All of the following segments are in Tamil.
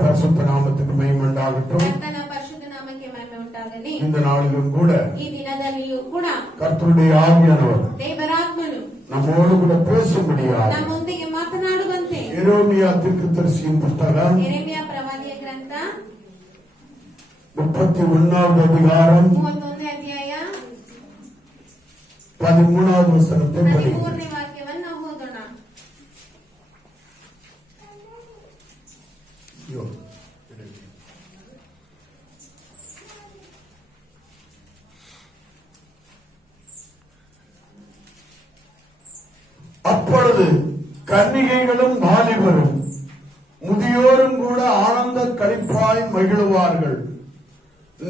பரிசுத்த நாமத்துக்கு மகிமை உண்டாகட்டும். இந்த நாளிலும் கூட கர்த்தருடைய ஆவியானவர் நம்மோடு கூட பேசும்படியாக எரேமியா தீர்க்கதரிசியின் புத்தகம் 31வது அதிகாரம் 13வது வசனத்தை படிக்கிறேன். அப்பொழுது கன்னிகைகளும் வாலிபரும் முதியோரும் கூட ஆனந்த களிப்பாய் மகிழுவார்கள்.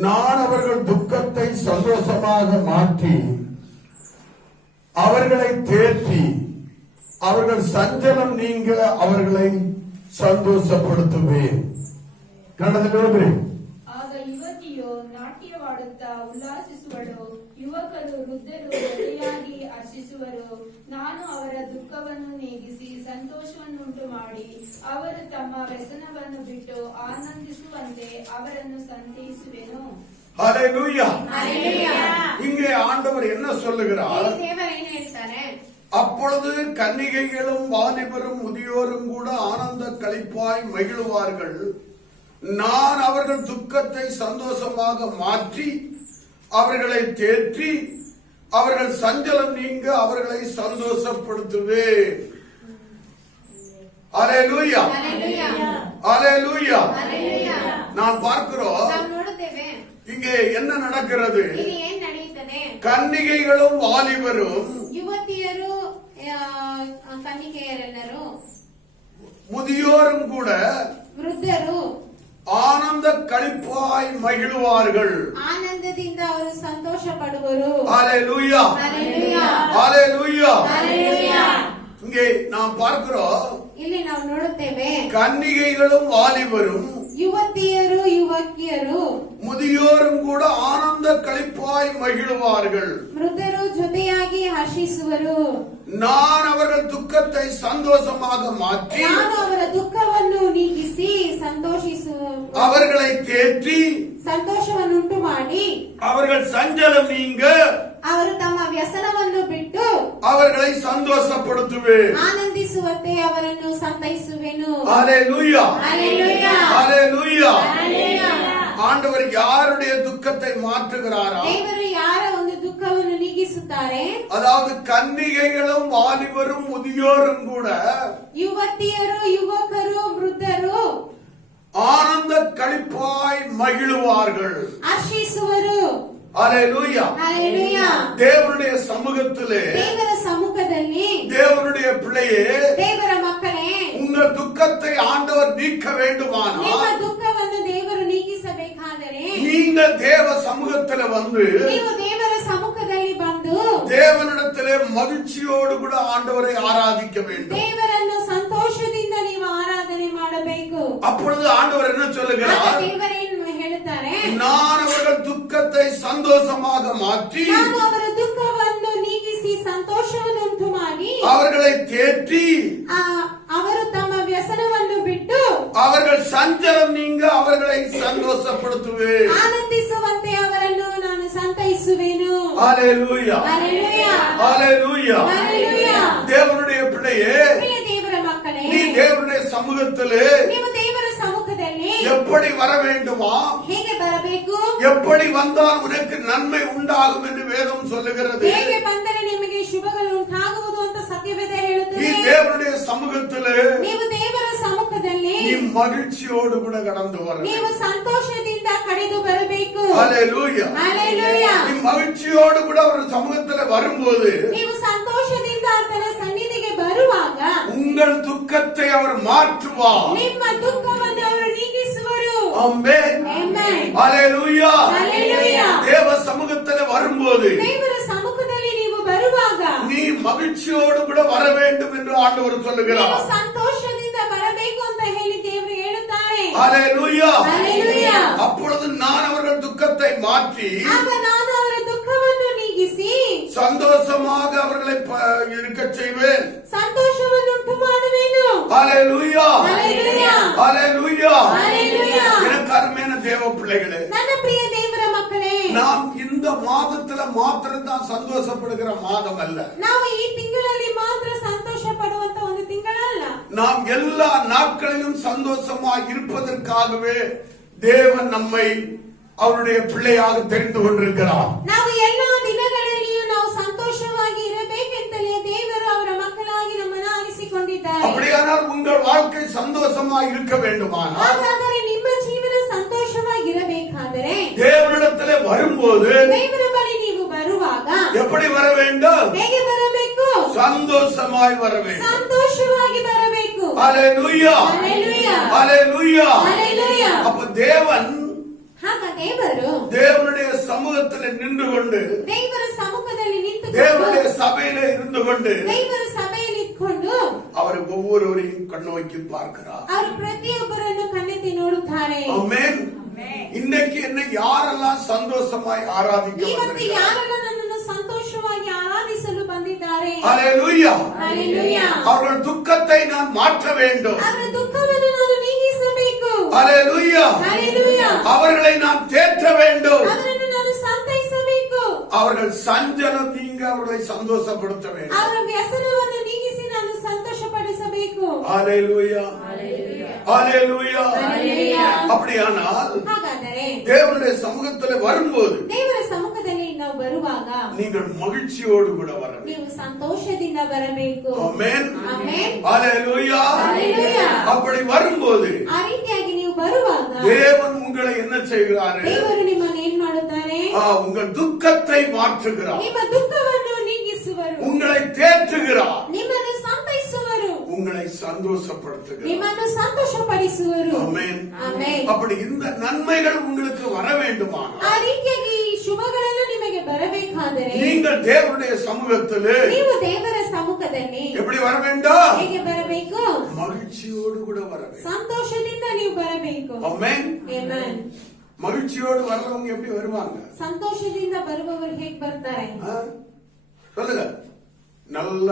நான் அவர்கள் துக்கத்தை சந்தோஷமாக மாற்றி அவர்களை தேற்றி அவர்கள் சஞ்சலம் நீங்க அவர்களை ಸಂತೋಷಪಡುತ್ತೇವೆ. ಕನ್ನಡದಲ್ಲಿ ಹೋಗ್ರಿ. ಆಗ ಯುವತಿಯು ನಾಟ್ಯವಾಡುತ್ತಾ ಉಲ್ಲಾಸಿಸುವಳು, ಯುವಕರು ವೃದ್ಧರು ಜೊತೆಯಾಗಿ ಹರ್ಷಿಸುವರು. ನಾನು ಅವರ ದುಃಖವನ್ನು ನೀಗಿಸಿ ಸಂತೋಷವನ್ನುಂಟು ಮಾಡಿ ಅವರು ತಮ್ಮ ವ್ಯಸನವನ್ನು ಬಿಟ್ಟು ಆನಂದಿಸುವಂತೆ ಅವರನ್ನು ಸಂತೈಸುವೆನು. ஹல்லேலூயா. இங்கே ஆண்டவர் என்ன சொல்லுகிறார்? அப்பொழுது கன்னிகைகளும் வாலிபரும் முதியோரும் கூட ஆனந்த களிப்பாய் மகிழுவார்கள். நான் அவர்கள் துக்கத்தை சந்தோஷமாக மாற்றி அவர்களை தேற்றி அவர்கள் சஞ்சலம் நீங்க அவர்களை சந்தோஷப்படுத்துவேன். அல்லேலூயா, அல்லேலூயா. நான் பார்க்கிறோம் இங்கே என்ன நடக்கிறது? கன்னிகைகளும் வாலிபரும் முதியோரும் கூட ಆನಂದ களிப்பாய் மகிழுவார்கள். ಆನಂದದಿಂದ ಅವರು ಸಂತೋಷಪಡುವರು. ஹல்லேலூயா, ஹல்லேலூயா, ஹல்லேலூயா. இங்கே நாம் பார்க்கிறோம், ಇಲ್ಲಿ ನಾವು ನೋಡುತ್ತೇವೆ, கன்னிகைகளும் வாலிபரும் ಯುವತಿಯರು ಯುವಕಿಯರು ಮುದಿಯೋரும் ಕೂಡ ಆನಂದ களிப்பாய் மகிழுவார்கள். ವೃದ್ಧರು ಜೊತೆಯಾಗಿ ಹರ್ಷಿಸುವರು. நான் அவர்கள் துக்கத்தை சந்தோஷமாக மாற்றி ನಾನು ಅವರ ದುಃಖವನ್ನು ನೀಗಿಸಿ ಸಂತೋಷಿಸುವ அவர்களை தேற்றி ಸಂತೋಷವನ್ನುಂಟು ಮಾಡಿ அவர்கள் சஞ்சலம் நீங்க ಅವರು ತಮ್ಮ ವ್ಯಸನವನ್ನು ಬಿಟ್ಟು அவர்களை சந்தோஷப்படுத்துவேன். ಆನಂದಿಸುವಂತೆ ಅವರನ್ನು ಸಂತೈಸುವೆನು. ஹல்லேலூயா, ஹல்லேலூயா, ஹல்லேலூயா. ஹல்லேலூயா. ஆண்டவர் யாருடைய துக்கத்தை மாற்றுகிறாரா? ದೇವರು ಯಾರ ಒಂದು ದುಃಖವನ್ನು ನೀಗಿಸುತ್ತಾರೆ? அதாவது கன்னிகைகளும் வாலிபரும் முதியோரும் கூட ಯುವತಿಯರು ಯುವಕರು ವೃದ್ಧರು ஆனந்த களிப்பாய் மகிழுவார்கள், ಹರ್ಷಿಸುವರು. ஹல்லேலூயா, ஹல்லேலூயா. தேவனுடைய சமூகத்திலே ದೇವರ ಸಮ್ಮುಖದಲ್ಲಿ தேவனுடைய பிள்ளையே, ದೇವರ ಮಕ್ಕಳೇ, உங்கள் துக்கத்தை ஆண்டவர் நீக்க வேண்டுமானால் ನಿಮ್ಮ ದುಃಖವನ್ನು ದೇವರು ನೀಗಿಸಬೇಕಾದರೆ நீங்கள் தேவ சமூகத்தில் வந்து ನೀವು ದೇವರ ಸಮ್ಮುಖದಲ್ಲಿ ಬಂದು தேவனிடத்திலே மகிழ்ச்சியோடு கூட ஆண்டவரை ஆராதிக்க வேண்டும். ದೇವರನ್ನು ಸಂತೋಷದಿಂದ ನೀವು ಆರಾಧನೆ ಮಾಡಬೇಕು. அப்பொழுது ஆண்டவர் என்ன சொல்லுகிறார்? ದೇವರೇನು ಹೇಳುತ್ತಾರೆ? நான் அவர்கள் துக்கத்தை சந்தோஷமாக மாற்றி ನಾನು ಅವರ ದುಃಖವನ್ನು ನೀಗಿಸಿ ಸಂತೋಷವನ್ನುಂಟು ಮಾಡಿ அவர்களை தேற்றி ಅವರು ತಮ್ಮ ವ್ಯಸನವನ್ನು ಬಿಟ್ಟು அவர்கள் சஞ்சலம் நீங்க அவர்களை சந்தோஷப்படுத்துவேன். ಆನಂದಿಸುವಂತೆ ಅವರನ್ನು ನಾನು ಸಂತೈಸುವೆನು. ஹல்லேலூயா, ஹல்லேலூயா, ஹல்லேலூயா, ஹல்லேலூயா. தேவனுடைய பிள்ளையே, ಪ್ರಿಯ ದೇವರ ಮಕ್ಕಳೇ, நீ தேவனுடைய சமூகத்திலே ನೀವು ದೇವರ ಸಮ್ಮುಖದಲ್ಲಿ எப்படி வர வேண்டுமா? ಹೇಗೆ ಬರಬೇಕು? எப்படி வந்தால் உனக்கு நன்மை உண்டாகும் என்று வேதம் சொல்லுகிறது. ಹೇಗೆ ಬಂದರೆ ನಿಮಗೆ ಶುಭಗಳು ಉಂಟಾಗುವುದು ಅಂತ ಸತ್ಯವೇದ நீ ಹೇಳುತ್ತದೆ. தேவனுடைய சமூகத்திலே ನೀವು ದೇವರ ಸಮ್ಮುಖದಲ್ಲಿ நீ மகிழ்ச்சியோடு கூட கடந்து வர, ನೀವು ಸಂತೋಷದಿಂದ ಕಳೆದು ಬರಬೇಕು. ஹல்லேலூயா, ஹல்லேலூயா. நீ மகிழ்ச்சியோடு கூட அவர் சமூகத்திலே வரும்போது ನೀವು ಸಂತೋಷದಿಂದ ಆತನ ಸನ್ನಿಧಿಗೆ ಬರುವಾಗ உங்கள் துக்கத்தை அவர் மாற்றுவார். ನಿಮ್ಮ ದುಃಖವನ್ನು ಅವರು ನೀಗಿಸುವರು. ஆமென், ಆಮೆನ್. ஹல்லேலூயா, ஹல்லேலூயா. தேவ சமூகத்திலே வரும்போது ದೇವರ ಸಮ್ಮುಖದಲ್ಲಿ ನೀವು ಬರುವಾಗ நீ மகிழ்ச்சியோடு கூட வர வேண்டும் என்று ஆண்டவர் சொல்லுகிறார். ನೀವು ಸಂತೋಷದಿಂದ ಬರಬೇಕು ಅಂತ ಹೇಳಿ ದೇವರು ಹೇಳುತ್ತಾರೆ. ஹல்லேலூயா, ஹல்லேலூயா. அப்பொழுது நான் அவர்கள் துக்கத்தை மாற்றி ಆಗ ನಾನು ಅವರ ದುಃಖವನ್ನು ನೀಗಿಸಿ சந்தோஷமாக அவர்களை இருக்க செய்வேன். ಸಂತೋಷವನ್ನುಂಟು ಮಾಡುವೆನು. ஹalleluya Hallelujah. ஹalleluya Hallelujah. எனக்கு அருமையான தேவ பிள்ளைகளே, ನನ್ನ ಪ್ರಿಯ ದೇವರ ಮಕ್ಕಳೇ, நாம் இந்த மாதத்துல மாத்திரம் தான் சந்தோஷப்படுகிற மாதம் அல்ல. ನಾವು ಈ ತಿಂಗಳಲ್ಲಿ ಮಾತ್ರ ಸಂತೋಷ ಪಡುವಂತ ಒಂದು ತಿಂಗಳಲ್ಲ. நாம் எல்லா நாட்களிலும் சந்தோஷமாய் இருப்பதற்காகவே தேவன் நம்மை அவருடைய பிள்ளையாக தெரிந்து கொண்டிருக்கிறார். ನಾವು ಎಲ್ಲಾ ದಿನಗಳಲ್ಲಿಯೂ ನಾವು ಸಂತೋಷವಾಗಿ ಇರಬೇಕೆಂತಲೇ ದೇವರು ಅವರ ಮಕ್ಕಳಾಗಿ ನಮ್ಮನ್ನು ಆರಿಸಿಕೊಂಡಿದ್ದಾರೆ. அப்படியானால் உங்கள் வாழ்க்கை சந்தோஷமாய் இருக்க வேண்டுமானால், ಹಾಗಾದರೆ ನಿಮ್ಮ ಜೀವನ ಸಂತೋಷವಾಗಿರಬೇಕಾದರೆ தேவனிடத்திலே வரும்போது ದೇವರ ಬಳಿ ನೀವು ಬರುವಾಗ எப்படி வர வேண்டும்? ಹೇಗೆ ಬರಬೇಕು? சந்தோஷமாய் வர வேண்டும். ಸಂತೋಷವಾಗಿ ಬರಬೇಕು. ஹalleluya Hallelujah. ஹalleluya. Hallelujah. அப்ப தேவன் ಆಗ ದೇವರು தேவனுடைய சமூகத்தில் நின்று கொண்டு, ದೇವರ ಸಮ್ಮುಖದಲ್ಲಿ ನಿಂತುಕೊಂಡು தேவனுடைய சபையிலே இருந்து கொண்டு ದೇವರ ಸಭೆಯಲ್ಲಿ ಇಟ್ಕೊಂಡು அவரை ஒவ்வொருவரையும் கண்ணோக்கி பார்க்கிறார். ಅವರು ಪ್ರತಿಯೊಬ್ಬರನ್ನು ಕಣ್ಣೆತ್ತಿ ನೋಡುತ್ತಾರೆ. ஆமென். இன்னைக்கு என்ன யாரெல்லாம் சந்தோஷமாய் ஆராதிக்க ಇವತ್ತು வந்திருக்கிறார்? ಯಾರೆಲ್ಲ ನನ್ನನ್ನು ಸಂತೋಷವಾಗಿ ಆರಾಧಿಸಲು ಬಂದಿದ್ದಾರೆ? ஹalleluya. Hallelujah. அவர்கள் துக்கத்தை நான் மாற்ற வேண்டும். ಅವರ ದುಃಖವನ್ನು ನಾನು ನೀಗಿಸಬೇಕು. ஹalleluya. Hallelujah. அவர்களை நான் தேற்ற வேண்டும். ಅವರನ್ನು ನಾನು ಸಂತೈಸಬೇಕು. அவர்கள் சஞ்சலம் நீங்க அவர்களை சந்தோஷப்படுத்த வேண்டும். ಅವರ ವ್ಯಸನವನ್ನು ನೀಗಿಸಿ ನಾನು ಸಂತೋಷಪಡಿಸಬೇಕು. ஹalleluya ஹalleluya. Hallelujah. அப்படியானால் ಹಾಗಾದರೆ தேவனுடைய சமூகத்தில் வரும்போது ದೇವರ ಸಮ್ಮುಖದಲ್ಲಿ ನಾವು ಬರುವಾಗ நீங்கள் மகிழ்ச்சியோடு கூட வர வேண்டும். ನೀವು ಸಂತೋಷದಿಂದ ಬರಬೇಕು. ஆமென். ಆಮೆನ್. ஹalleluya. Hallelujah. அப்படி வரும்போது ಆ ರೀತಿಯಾಗಿ ನೀವು ಬರುವಾಗ தேவன் உங்களை என்ன செய்கிறார்? ದೇವರು ನಿಮ್ಮನ್ನು ಏನ್ ಮಾಡುತ್ತಾರೆ? உங்கள் துக்கத்தை மாற்றுகிறார். ನಿಮ್ಮ ದುಃಖವನ್ನು ನೀಗಿಸುವರು. உங்களை தேற்றுகிறார். ನಿಮ್ಮನ್ನು ಸಂತೈಸುವರು. உங்களை சந்தோஷப்படுத்துகிறார். ನಿಮ್ಮನ್ನು ಸಂತೋಷಪಡಿಸುವರು. ஆமென். ಆಮೆನ್. அப்படி இந்த நன்மைகள் உங்களுக்கு வர வேண்டுமானால் ಆ ರೀತಿಯಾಗಿ ಈ ಶುಭಗಳೆಲ್ಲ ನಿಮಗೆ ಬರಬೇಕಾದರೆ நீங்கள் தேவனுடைய சமூகத்திலே ನೀವು ದೇವರ ಸಮ್ಮುಖದಲ್ಲಿ எப்படி வர வேண்டும்? ಹೇಗೆ ಬರಬೇಕು? மகிழ்ச்சியோடு கூட வர வேண்டும். ಸಂತೋಷದಿಂದ ನೀವು ಬರಬೇಕು. ஆமென். ಆಮೆನ್. மகிழ்ச்சியோடு வர்றவங்க எப்படி வருவாங்க? ಸಂತೋಷದಿಂದ ಬರುವವರು ಹೇಗೆ ಬರ್ತಾರೆ? சொல்லுங்க. நல்ல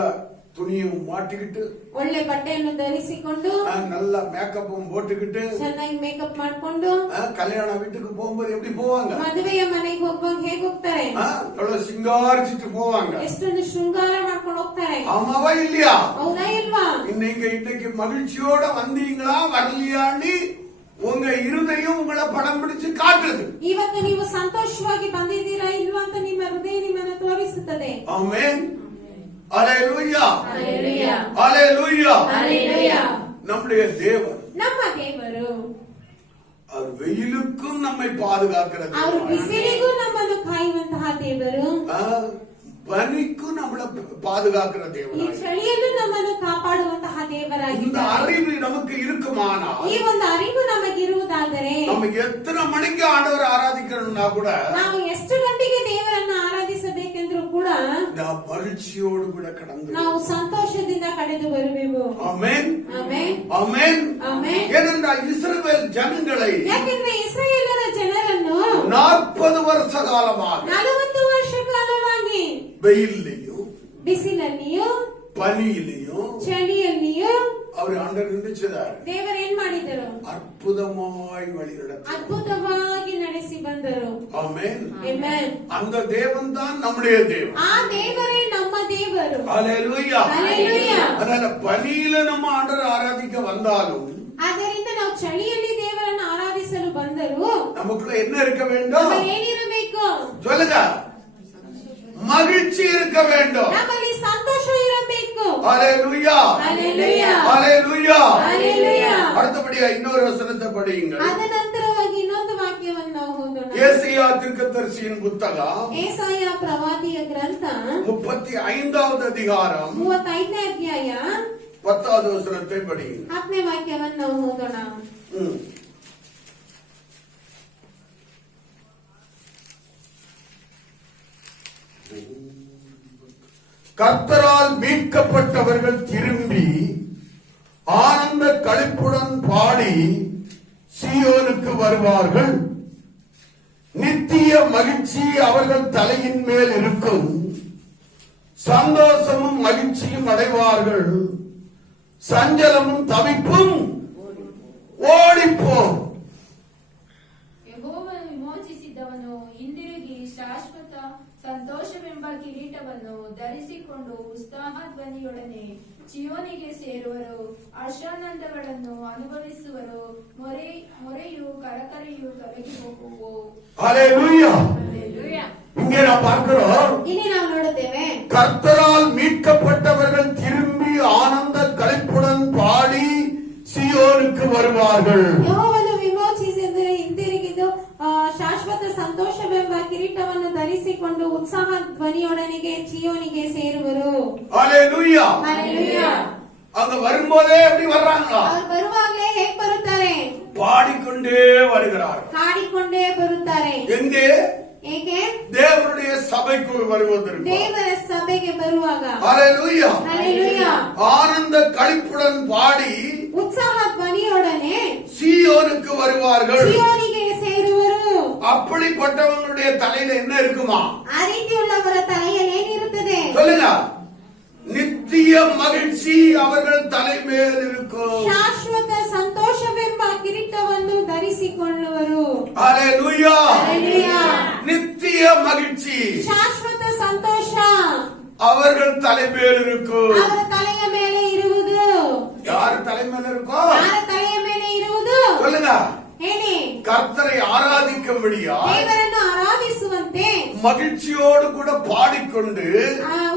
துணியும் மாட்டிக்கிட்டு, ಒಳ್ಳೆ ಬಟ್ಟೆಯನ್ನು ಧರಿಸಿಕೊಂಡು, நல்ல மேக்கப்பும் போட்டுக்கிட்டு, ಚೆನ್ನಾಗಿ ಮೇಕಪ್ ಮಾಡ್ಕೊಂಡು, கல்யாண வீட்டுக்கு போகும்போது எப்படி போவாங்க? ಮದುವೆಯ ಮನೆಗೆ ಹೋಗುವಾಗ ಹೇಗೆ ಹೋಗ್ತಾರೆ? எவ்வளவு சிங்காரிச்சிட்டு போவாங்க. ಎಷ್ಟೊಂದು ಶೃಂಗಾರ ಮಾಡ್ಕೊಂಡು ಹೋಗ್ತಾರೆ. ஆமாவா இல்லையா? ಹೌದಾ ಇಲ್ವಾ? இன்னைக்கு மகிழ்ச்சியோட வந்தீங்களா வரலையாண்டி உங்க இருதயம் உங்களை படம் பிடிச்சு காட்டுது. ಇವತ್ತು ನೀವು ಸಂತೋಷವಾಗಿ ಬಂದಿದ್ದೀರಾ ಇಲ್ವಾ ಅಂತ ನಿಮ್ಮ ಹೃದಯ ನಿಮ್ಮನ್ನು ತೋರಿಸುತ್ತದೆ. ஆமென். ஹalleluya Hallelujah. ஹalleluya. Hallelujah. நம்முடைய தேவன் ನಮ್ಮ ದೇವರು அவர் வெயிலுக்கும் நம்மை பாதுகாக்கிறது. ಅವರು ಬಿಸಿಲಿಗೂ ನಮ್ಮನ್ನು ಕಾಯುವಂತಹ ದೇವರು, பனிக்கும் நம்மள பாதுகாக்கிற ಈ தேவன். ಚಳಿಯಲ್ಲೂ ನಮ್ಮನ್ನು ಕಾಪಾಡುವಂತಹ இந்த ದೇವರಾಗಿದ್ದಾರೆ. அறிவு நமக்கு இருக்குமானால் ಈ ಒಂದು ಅರಿವು ನಮಗಿರುವುದಾದರೆ நம்ம எத்தனை மணிக்கு ஆண்டவர் ஆராதிக்கணும்னா கூட ನಾವು ಎಷ್ಟು ಗಂಟೆಗೆ ದೇವರನ್ನು ಆರಾಧಿಸಬೇಕೆಂದ್ರೂ ಕೂಡ இந்த மகிழ்ச்சியோடு கூட கடந்து ನಾವು ಸಂತೋಷದಿಂದ ಕಳೆದು ಬರುವೆವು. ஆமென் ಆಮೆನ್. ஆமென். ಆಮೆನ್. ஏனென்றால் இஸ்ரவேல் ஜனங்களை ಯಾಕೆಂದ್ರೆ ಇಸ್ರಾಯೇಲರ ಜನರನ್ನು 40 வருஷ காலமாக 40 ವರ್ಷ ಕಾಲವಾಗಿ வெயிலையும் ಬಿಸಿಲಲ್ಲಿಯೂ பனியிலையும் ಚಳಿಯಲ್ಲಿಯೂ அவர் ஆண்டவர் நினைச்சதாரு. ದೇವರು ಏನ್ ಮಾಡಿದರು? அற்புதமாய் வழிநடத்தி ಅದ್ಭುತವಾಗಿ ನಡೆಸಿ ಬಂದರು. ஆமென். ಆಮೆನ್. அந்த தேவன் தான் நம்முடைய தேவன். ಆ ದೇವರೇ ನಮ್ಮ ದೇವರು. ஹalleluya. ஹalleluya. அதனால பனியில நம்ம ஆண்டவர் ஆராதிக்க வந்தாலும் ಆದ್ದರಿಂದ ನಾವು ಚಳಿಯಲ್ಲಿ ದೇವರನ್ನು ಆರಾಧಿಸಲು ಬಂದರು நமக்குள்ள என்ன இருக்க வேண்டும்? ನಮ್ಮಲ್ಲಿ ಏನಿರಬೇಕು? சொல்லுங்க. மகிழ்ச்சி இருக்க வேண்டும். ನಮ್ಮಲ್ಲಿ ಸಂತೋಷ ಇರಬೇಕು. ஹalleluya. Hallelujah. ஹalleluya. Hallelujah. அடுத்தபடியா இன்னொரு வசனத்தை படியுங்கள். ಅದ ನಂತರವಾಗಿ ಇನ್ನೊಂದು ವಾಕ್ಯವನ್ನು ನಾವು ಓದೋಣ. ஏசாயா தீர்க்கதரிசியின் புத்தகம் ಏಸಾಯ ಪ್ರವಾದಿಯ ಗ್ರಂಥ 35வது அதிகாரம் 35ನೇ ಅಧ್ಯಾಯ 10வது வசனத்தை படியுங்கள். 10ನೇ ವಾಕ್ಯವನ್ನು ನಾವು ಓದೋಣ. கர்த்தரால் மீட்கப்பட்டவர்கள் திரும்பி ஆனந்த களிப்புடன் பாடி சீயோனுக்கு வருவார்கள். நித்திய மகிழ்ச்சி அவர்கள் தலையின் மேல் இருக்கும். சந்தோஷமும் மகிழ்ச்சியும் அடைவார்கள். சஞ்சலமும் தவிப்பும் ஓடிப்போம். ಯೆಹೋವನು ವಿಮೋಚಿಸಿದವನು ಹಿಂದಿರುಗಿ ಶಾಶ್ವತ ಸಂತೋಷವೆಂಬ ಕಿರೀಟವನ್ನು ಧರಿಸಿಕೊಂಡು ಉತ್ಸಾಹ ಧ್ವನಿಯೊಡನೆ ಚಿಯೋನಿಗೆ ಸೇರುವರು. ಹರ್ಷಾನಂದಗಳನ್ನು ಅನುಭವಿಸುವರು. ಮೊರೆಯು ಕರಕರೆಯು ತೊಲಗಿ ಹೋಗುವು. ஹல்லேலூயா. ಹಲ್ಲೆಲೂಯಾ. இங்கே நாம் பார்க்கிறோம், ಇಲ್ಲಿ ನಾವು ನೋಡುತ್ತೇವೆ, கர்த்தரால் மீட்கப்பட்டவர்கள் திரும்பி ஆனந்த களிப்புடன் பாடி சியோனுக்கு வருவார்கள். ಯೆಹೋವನು ವಿಮೋಚಿಸಿದರೆ ಹಿಂದಿರುಗಿದು ಶಾಶ್ವತ ಸಂತೋಷವೆಂಬ ಕಿರೀಟವನ್ನು ಧರಿಸಿಕೊಂಡು ಉತ್ಸಾಹ ಧ್ವನಿಯೊಡನೆಗೆ ಚಿಯೋನಿಗೆ ಸೇರುವರು. ஹல்லேலூயா. ಹಲ್ಲೆಲೂಯಾ. அங்க வரும்போதே எப்படி வர்றாங்களா? ಅವರು ಬರುವಾಗಲೇ ಹೇಗೆ ಬರುತ್ತಾರೆ? பாடிக்கொண்டே வருகிறார். ಹಾಡಿಕೊಂಡೇ ಬರುತ್ತಾರೆ. எங்கே? ಏಕೆ? தேவனுடைய சபைக்கு வருவதற்கு. ದೇವರ ಸಭೆಗೆ ಬರುವಾಗ. ஹல்லேலூயா. ಹಲ್ಲೆಲೂಯಾ. ஆனந்த களிப்புடன் பாடி ಉತ್ಸಾಹ ಧ್ವನಿಯೊಡನೆ சியோனுக்கு வருவார்கள். ಚಿಯೋನಿಗೆ ಸೇರುವರು. அப்படிப்பட்டவங்களுடைய தலையில என்ன இருக்குமா? ಆ ರೀತಿಯುಳ್ಳವರ ತಲೆಯಲ್ಲಿ ಏನಿರುತ್ತದೆ? சொல்லுங்க. நித்திய மகிழ்ச்சி அவர்கள் தலைமேல் இருக்கும். ಶಾಶ್ವತ ಸಂತೋಷವೆಂಬ ಕಿರೀಟವನ್ನು ಧರಿಸಿಕೊಳ್ಳುವರು. ஹல்லேலூயா. ಹಲ್ಲೆಲೂಯಾ. நித்திய மகிழ்ச்சி ಶಾಶ್ವತ ಸಂತೋಷ அவர்கள் தலைமேல் இருக்கும். ಅವರ ತಲೆಯ ಮೇಲೆ ಇರುವುದು. யார் தலைமையில் இருக்கும்? ಯಾರ ತಲೆಯ ಮೇಲೆ ಇರುವುದು? சொல்லுங்க. ಹೇಳಿ. கர்த்தரை ஆராதிக்கும்படியா ದೇವರನ್ನು ಆರಾಧಿಸುವಂತೆ மகிழ்ச்சியோடு கூட பாடிக்கொண்டு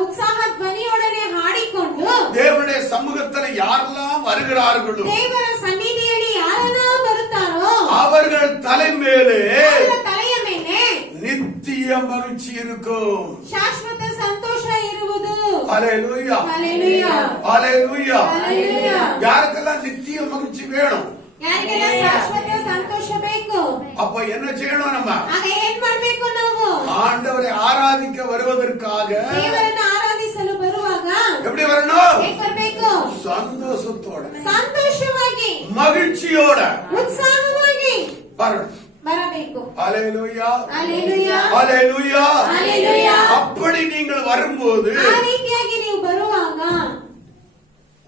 ಉತ್ಸಾಹ ಧ್ವನಿಯೊಡನೆ ಹಾಡಿಕೊಂಡು தேவனுடைய சமூகத்தில் யாரெல்லாம் வருகிறார்களோ ದೇವರ ಸನ್ನಿಧಿಯಲ್ಲಿ ಯಾರನ್ನ ಬರುತ್ತಾರೋ அவர்கள் தலைமேலே ಅವರ ತಲೆಯ ಮೇಲೆ நித்திய மகிழ்ச்சி இருக்கும். ಶಾಶ್ವತ ಸಂತೋಷ ಇರುವುದು. ஹல்லேலூயா. ಹಲ್ಲೆಲೂಯಾ. ஹல்லேலூயா. ಹಲ್ಲೆಲೂಯಾ. யாருக்கெல்லாம் நித்திய மகிழ்ச்சி வேணும்? ಯಾರಿಗೆಲ್ಲ ಶಾಶ್ವತ ಸಂತೋಷ ಬೇಕು? அப்ப என்ன செய்யணும்? நம்ம ಆಗ ಏನ್ ಮಾಡ್ಬೇಕು? ನಾವು ஆண்டவரை ஆராதிக்க வருவதற்காக ದೇವರನ್ನು ಆರಾಧಿಸಲು ಬರುವಾಗ எப்படி வரணும்? ಹೇಗ್ ಬರ್ಬೇಕು? சந்தோஷத்தோட, ಸಂತೋಷವಾಗಿ, மகிழ்ச்சியோட, ಉತ್ಸಾಹವಾಗಿ வரணும். ಬರಬೇಕು. ஹல்லேலூயா. ಹಲ್ಲೆಲೂಯಾ. ஹல்லேலூயா. ಹಲ್ಲೆಲೂಯಾ. அப்படி நீங்கள் வரும்போது ಆ ರೀತಿಯಾಗಿ ನೀವು ಬರುವಾಗ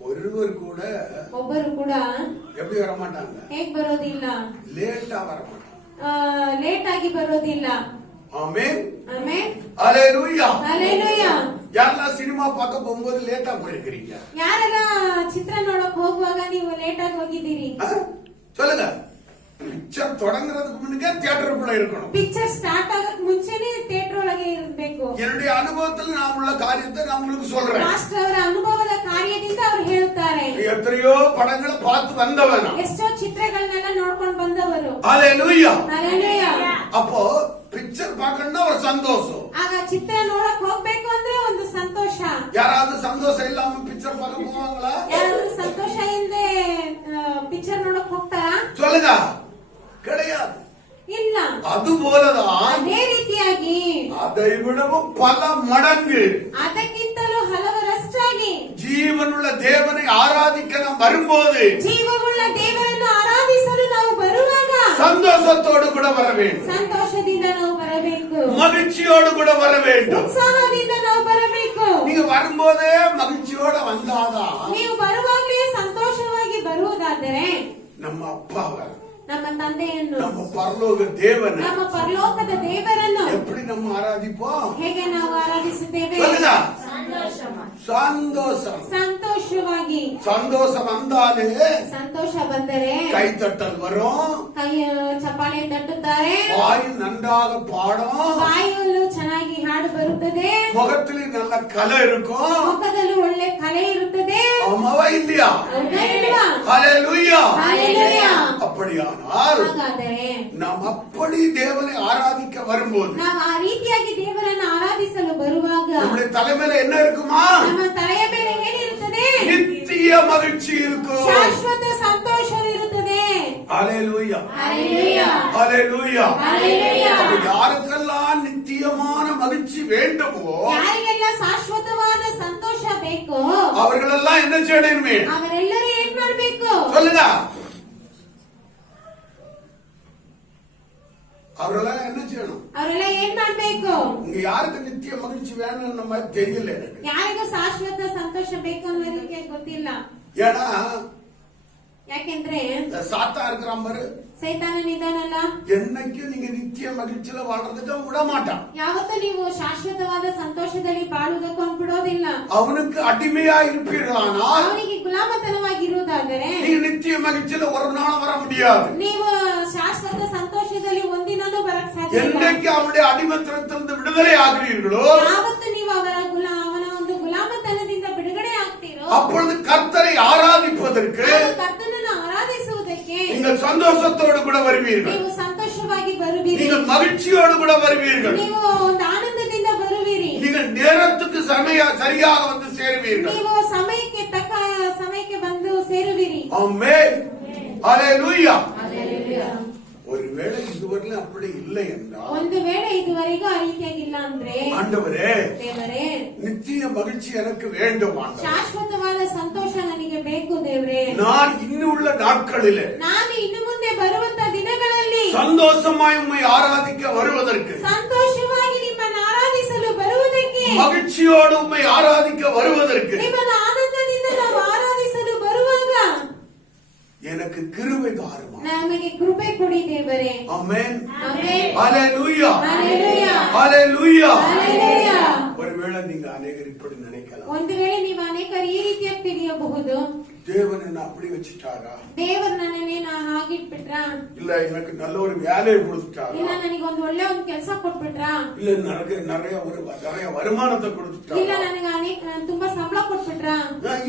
ஒருவர் கூட ಒಬ್ಬರು ಕೂಡ எப்படி வர மாட்டாங்க? ಹೇಗ್ ಬರೋದಿಲ್ಲ? லேட்டா வர மாட்டாங்க. ಲೇಟ್ ಆಗಿ ಬರೋದಿಲ್ಲ. ஆமென். ಆಮೆನ್. ஹல்லேலூயா. ಹಲ್ಲೆಲೂಯಾ. யாரெல்லாம் சினிமா பார்க்க போகும்போது லேட்டா போயிருக்கிறீங்க? ಯಾರೆಲ್ಲ ಚಿತ್ರ ನೋಡಕ್ ಹೋಗುವಾಗ ನೀವು ಲೇಟ್ ಆಗಿ ಹೋಗಿದ್ದೀರಿ? சொல்லுங்க. பிக்சர் தொடங்குறதுக்கு முன்னே தியேட்டருக்குள்ள இருக்கணும். ಪಿಕ್ಚರ್ ಸ್ಟಾರ್ಟ್ ಆಗಕ್ ಮುಂಚೆನೆ ಥಿಯೇಟರ್ ಒಳಗೆ ಇರಬೇಕು. என்னுடைய அனுபவத்தில் நான் உள்ள காரியத்தை நான் உங்களுக்கு சொல்றேன். ಮಾಸ್ಟರ್ ಅವರ ಅನುಭವದ ಕಾರ್ಯದಿಂದ ಅವರು ಹೇಳುತ್ತಾರೆ. எத்தனையோ படங்களை பார்த்து வந்தவன். ಎಷ್ಟೋ ಚಿತ್ರಗಳನ್ನೆಲ್ಲ ನೋಡ್ಕೊಂಡು ಬಂದವರು. ஹல்லேலூயா. ಹಲ್ಲೆಲೂಯಾ. அப்போ பிக்சர் பார்க்கணும்னா ஒரு சந்தோஷம். ಆಗ ಚಿತ್ರ ನೋಡಕ್ ಹೋಗ್ಬೇಕು ಅಂದ್ರೆ ಒಂದು ಸಂತೋಷ. யாராவது சந்தோஷம் இல்லாம பிக்சர் பார்க்க போவாங்களா? ಯಾರಾದ್ರೂ ಸಂತೋಷ ಇಲ್ಲದೆ ಪಿಕ್ಚರ್ ನೋಡಕ್ ಹೋಗ್ತಾರಾ? சொல்லுங்க. கிடையாது. ಇಲ್ಲ. அது போலதான் ಅದೇ ರೀತಿಯಾಗಿ அதை விடவும் பல மடங்கு ಅದಕ್ಕಿಂತಲೂ ಹಲವರಷ್ಟಾಗಿ ஜீவனுள்ள தேவனை ஆராதிக்க நாம் வரும்போது ಜೀವವುಳ್ಳ ದೇವರನ್ನು ಆರಾಧಿಸಲು ನಾವು ಬರುವಾಗ சந்தோஷத்தோடு கூட வர வேண்டும். ಸಂತೋಷದಿಂದ ನಾವು ಬರಬೇಕು. மகிழ்ச்சியோடு கூட வர வேண்டும். ಉತ್ಸಾಹದಿಂದ ನಾವು ಬರಬೇಕು. நீங்க வரும்போதே மகிழ்ச்சியோட வந்தாதான் ನೀವು ಬರುವಾಗಲೇ ಸಂತೋಷವಾಗಿ ಬರುವುದಾದರೆ நம்ம அப்பாவை, ನಮ್ಮ ತಂದೆಯನ್ನು, நம்ம பரலோக தேவனை ನಮ್ಮ ಪರಲೋಕದ ದೇವರನ್ನು எப்படி நம்ம ஆராதிப்போம்? ಹೇಗೆ ನಾವು ಆರಾಧಿಸುತ್ತೇವೆ? சொல்லுங்க. ಸಂತೋಷಮ. சந்தோஷம். ಸಂತೋಷವಾಗಿ. சந்தோஷம் வந்தாலே ಸಂತೋಷ ಬಂದರೆ கைத்தட்டல் வரும், ಕೈ ಚಪ್ಪಾಳೆ ತಟ್ಟುತ್ತಾರೆ, வாய் நன்றாக பாடும், ಬಾಯಲ್ಲೂ ಚೆನ್ನಾಗಿ ಹಾಡು ಬರುತ್ತದೆ, முகத்திலே நல்ல கலை இருக்கும். ಮುಖದಲ್ಲೂ ಒಳ್ಳೆ ಕಲೆ ಇರುತ್ತದೆ. ஆமாவா இல்லையா? ಹೌದಾ ಇಲ್ವಾ? ஹல்லேலூயா. ಹಲ್ಲೆಲೂಯಾ. அப்படியானால் ಹಾಗಾದರೆ நாம் அப்படி தேவனை ஆராதிக்க வரும்போது ನಾವು ಆ ರೀತಿಯಾಗಿ ದೇವರನ್ನು ಆರಾಧಿಸಲು ಬರುವಾಗ நம்முடைய தலைமையில என்ன இருக்குமா? ನಮ್ಮ ತಲೆಯ ಮೇಲೆ ಏನಿರುತ್ತದೆ? நித்திய மகிழ்ச்சி இருக்கும். ಶಾಶ್ವತ ಸಂತೋಷವಿರುತ್ತದೆ. ஹல்லேலூயா. ಹಲ್ಲೆಲೂಯಾ. ஹல்லேலூயா. ಹಲ್ಲೆಲೂಯಾ. அப்ப யாருக்கெல்லாம் நித்தியமான மகிழ்ச்சி வேண்டுமோ ಯಾರಿಗೆಲ್ಲ ಶಾಶ್ವತವಾದ ಸಂತೋಷ ಬೇಕೋ அவர்களெல்லாம் என்ன செய்யணுமே? ಅವರೆಲ್ಲರೂ ಏನ್ ಮಾಡ್ಬೇಕು? சொல்லுங்க. அவரெல்லாம் என்ன செய்யணும்? ಅವರೆಲ್ಲ ಏನ್ ಮಾಡ್ಬೇಕು? இங்க யாருக்கு நித்திய மகிழ்ச்சி வேணும்னு மாதிரி தெரியல எனக்கு. ಯಾರಿಗೂ ಶಾಶ್ವತ ಸಂತೋಷ ಬೇಕು ಅನ್ನೋ ರೀತಿಯಾಗಿ ಗೊತ್ತಿಲ್ಲ. ஏன்னா ಯಾಕೆಂದ್ರೆ இந்த சாத்தா இருக்கிறான் பாரு, ಸೈತಾನನಿದ್ದಾನಲ್ಲ, என்னைக்கும் நீங்க நித்திய மகிழ்ச்சியில வாழ்றதுக்கு அவன் விட மாட்டான். ಯಾವತ್ತೂ ನೀವು ಶಾಶ್ವತವಾದ ಸಂತೋಷದಲ್ಲಿ ಬಾಳುವುದಕ್ಕೂ ಅವ್ನು ಬಿಡೋದಿಲ್ಲ. அவனுக்கு அடிமையா இருப்பீர்களானால் ಅವನಿಗೆ ಗುಲಾಮತನವಾಗಿರುವುದಾದರೆ நீங்க நித்திய மகிழ்ச்சியில ஒரு நாள் வர முடியாது. ನೀವು ಶಾಶ್ವತ ಸಂತೋಷದಲ್ಲಿ ಒಂದಿನೂ ಬರಕ್ ಸಾಧ್ಯ ಇಲ್ಲ. என்னைக்கு அவனுடைய அடிமத்தனத்திலிருந்து விடுதலை ஆகிறீர்களோ ಯಾವತ್ತು ನೀವು ಅವನ ಒಂದು ಗುಲಾಮತನದಿಂದ ಬಿಡುಗಡೆ ಆಗ್ತೀರೋ அப்பொழுது கர்த்தரை ஆராதிப்பதற்கு ಕರ್ತನನ್ನು ಆರಾಧಿಸುವುದಕ್ಕೆ நீங்கள் சந்தோஷத்தோடு கூட வருவீர்கள். ನೀವು ಸಂತೋಷವಾಗಿ ಬರುವಿರಿ. நீங்கள் மகிழ்ச்சியோடு கூட வருவீர்கள். ನೀವು ಒಂದು ಆನಂದದಿಂದ ಬರುವಿರಿ. நீங்கள் நேரத்துக்கு சரியாக வந்து சேருவீர்கள். ನೀವು ಸಮಯಕ್ಕೆ ತಕ್ಕ ಸಮಯಕ್ಕೆ ಬಂದು ಸೇರುವಿರಿ. ஆமென். ஹalleluya. Hallelujah. ஒருவேளை இதுவரையிலும் அப்படி இல்லை என்றால், ಒಂದು ವೇಳೆ ಇದುವರೆಗೂ ಆ ರೀತಿಯಾಗಿಲ್ಲ ಅಂದ್ರೆ, ஆண்டவரே ದೇವರೇ நித்திய மகிழ்ச்சி எனக்கு வேண்டும் ஆண்டவரே. ಶಾಶ್ವತವಾದ ಸಂತೋಷ ನನಗೆ ಬೇಕು ದೇವರೇ. நான் இன்னுள்ள நாட்களிலே ನಾನು ಇನ್ನು ಮುಂದೆ ಬರುವಂತ ದಿನಗಳಲ್ಲಿ சந்தோஷமாய் உம்மை ஆராதிக்க வருவதற்கு, ಸಂತೋಷವಾಗಿ ನಿಮ್ಮನ್ನು ಆರಾಧಿಸಲು ಬರುವುದಕ್ಕೆ, மகிழ்ச்சியோடு உம்மை ஆராதிக்க வருவதற்கு ನಿಮ್ಮನ್ನು ಆನಂದದಿಂದ ನಾವು ಆರಾಧಿಸಲು ಬರುವಾಗ எனக்கு கிருபை தாரும். ನಮಗೆ ಕೃಪೆ ಕೊಡಿ ದೇವರೇ. ஆமென். ಆಮೆನ್. ஹalleluya. ஹalleluya. ஹalleluya. ஹalleluya. ஒருவேளை நீங்க அநேகர் இப்படி நினைக்கலாம், ಒಂದು ವೇಳೆ ನೀವು ಅನೇಕರು ಈ ರೀತಿಯಾಗಿ ತಿಳಿಯಬಹುದು, தேவன் என்ன அப்படி வச்சுட்டாரா, ದೇವರು ನನ್ನನ್ನೇ ನಾನು ಆಗಿಟ್ಬಿಟ್ರ, இல்ல எனக்கு நல்ல ஒரு வேலையை கொடுத்துட்டாரா, ಇಲ್ಲ ನನಗೆ ಒಂದು ಒಳ್ಳೆ ಒಂದು ಕೆಲಸ ಕೊಟ್ಬಿಟ್ರ, இல்ல நிறைய வருமானத்தை ಇಲ್ಲ கொடுத்துட்டாரா, ನನಗೆ ತುಂಬಾ ಸಂಬಳ ಕೊಟ್ಬಿಟ್ರ.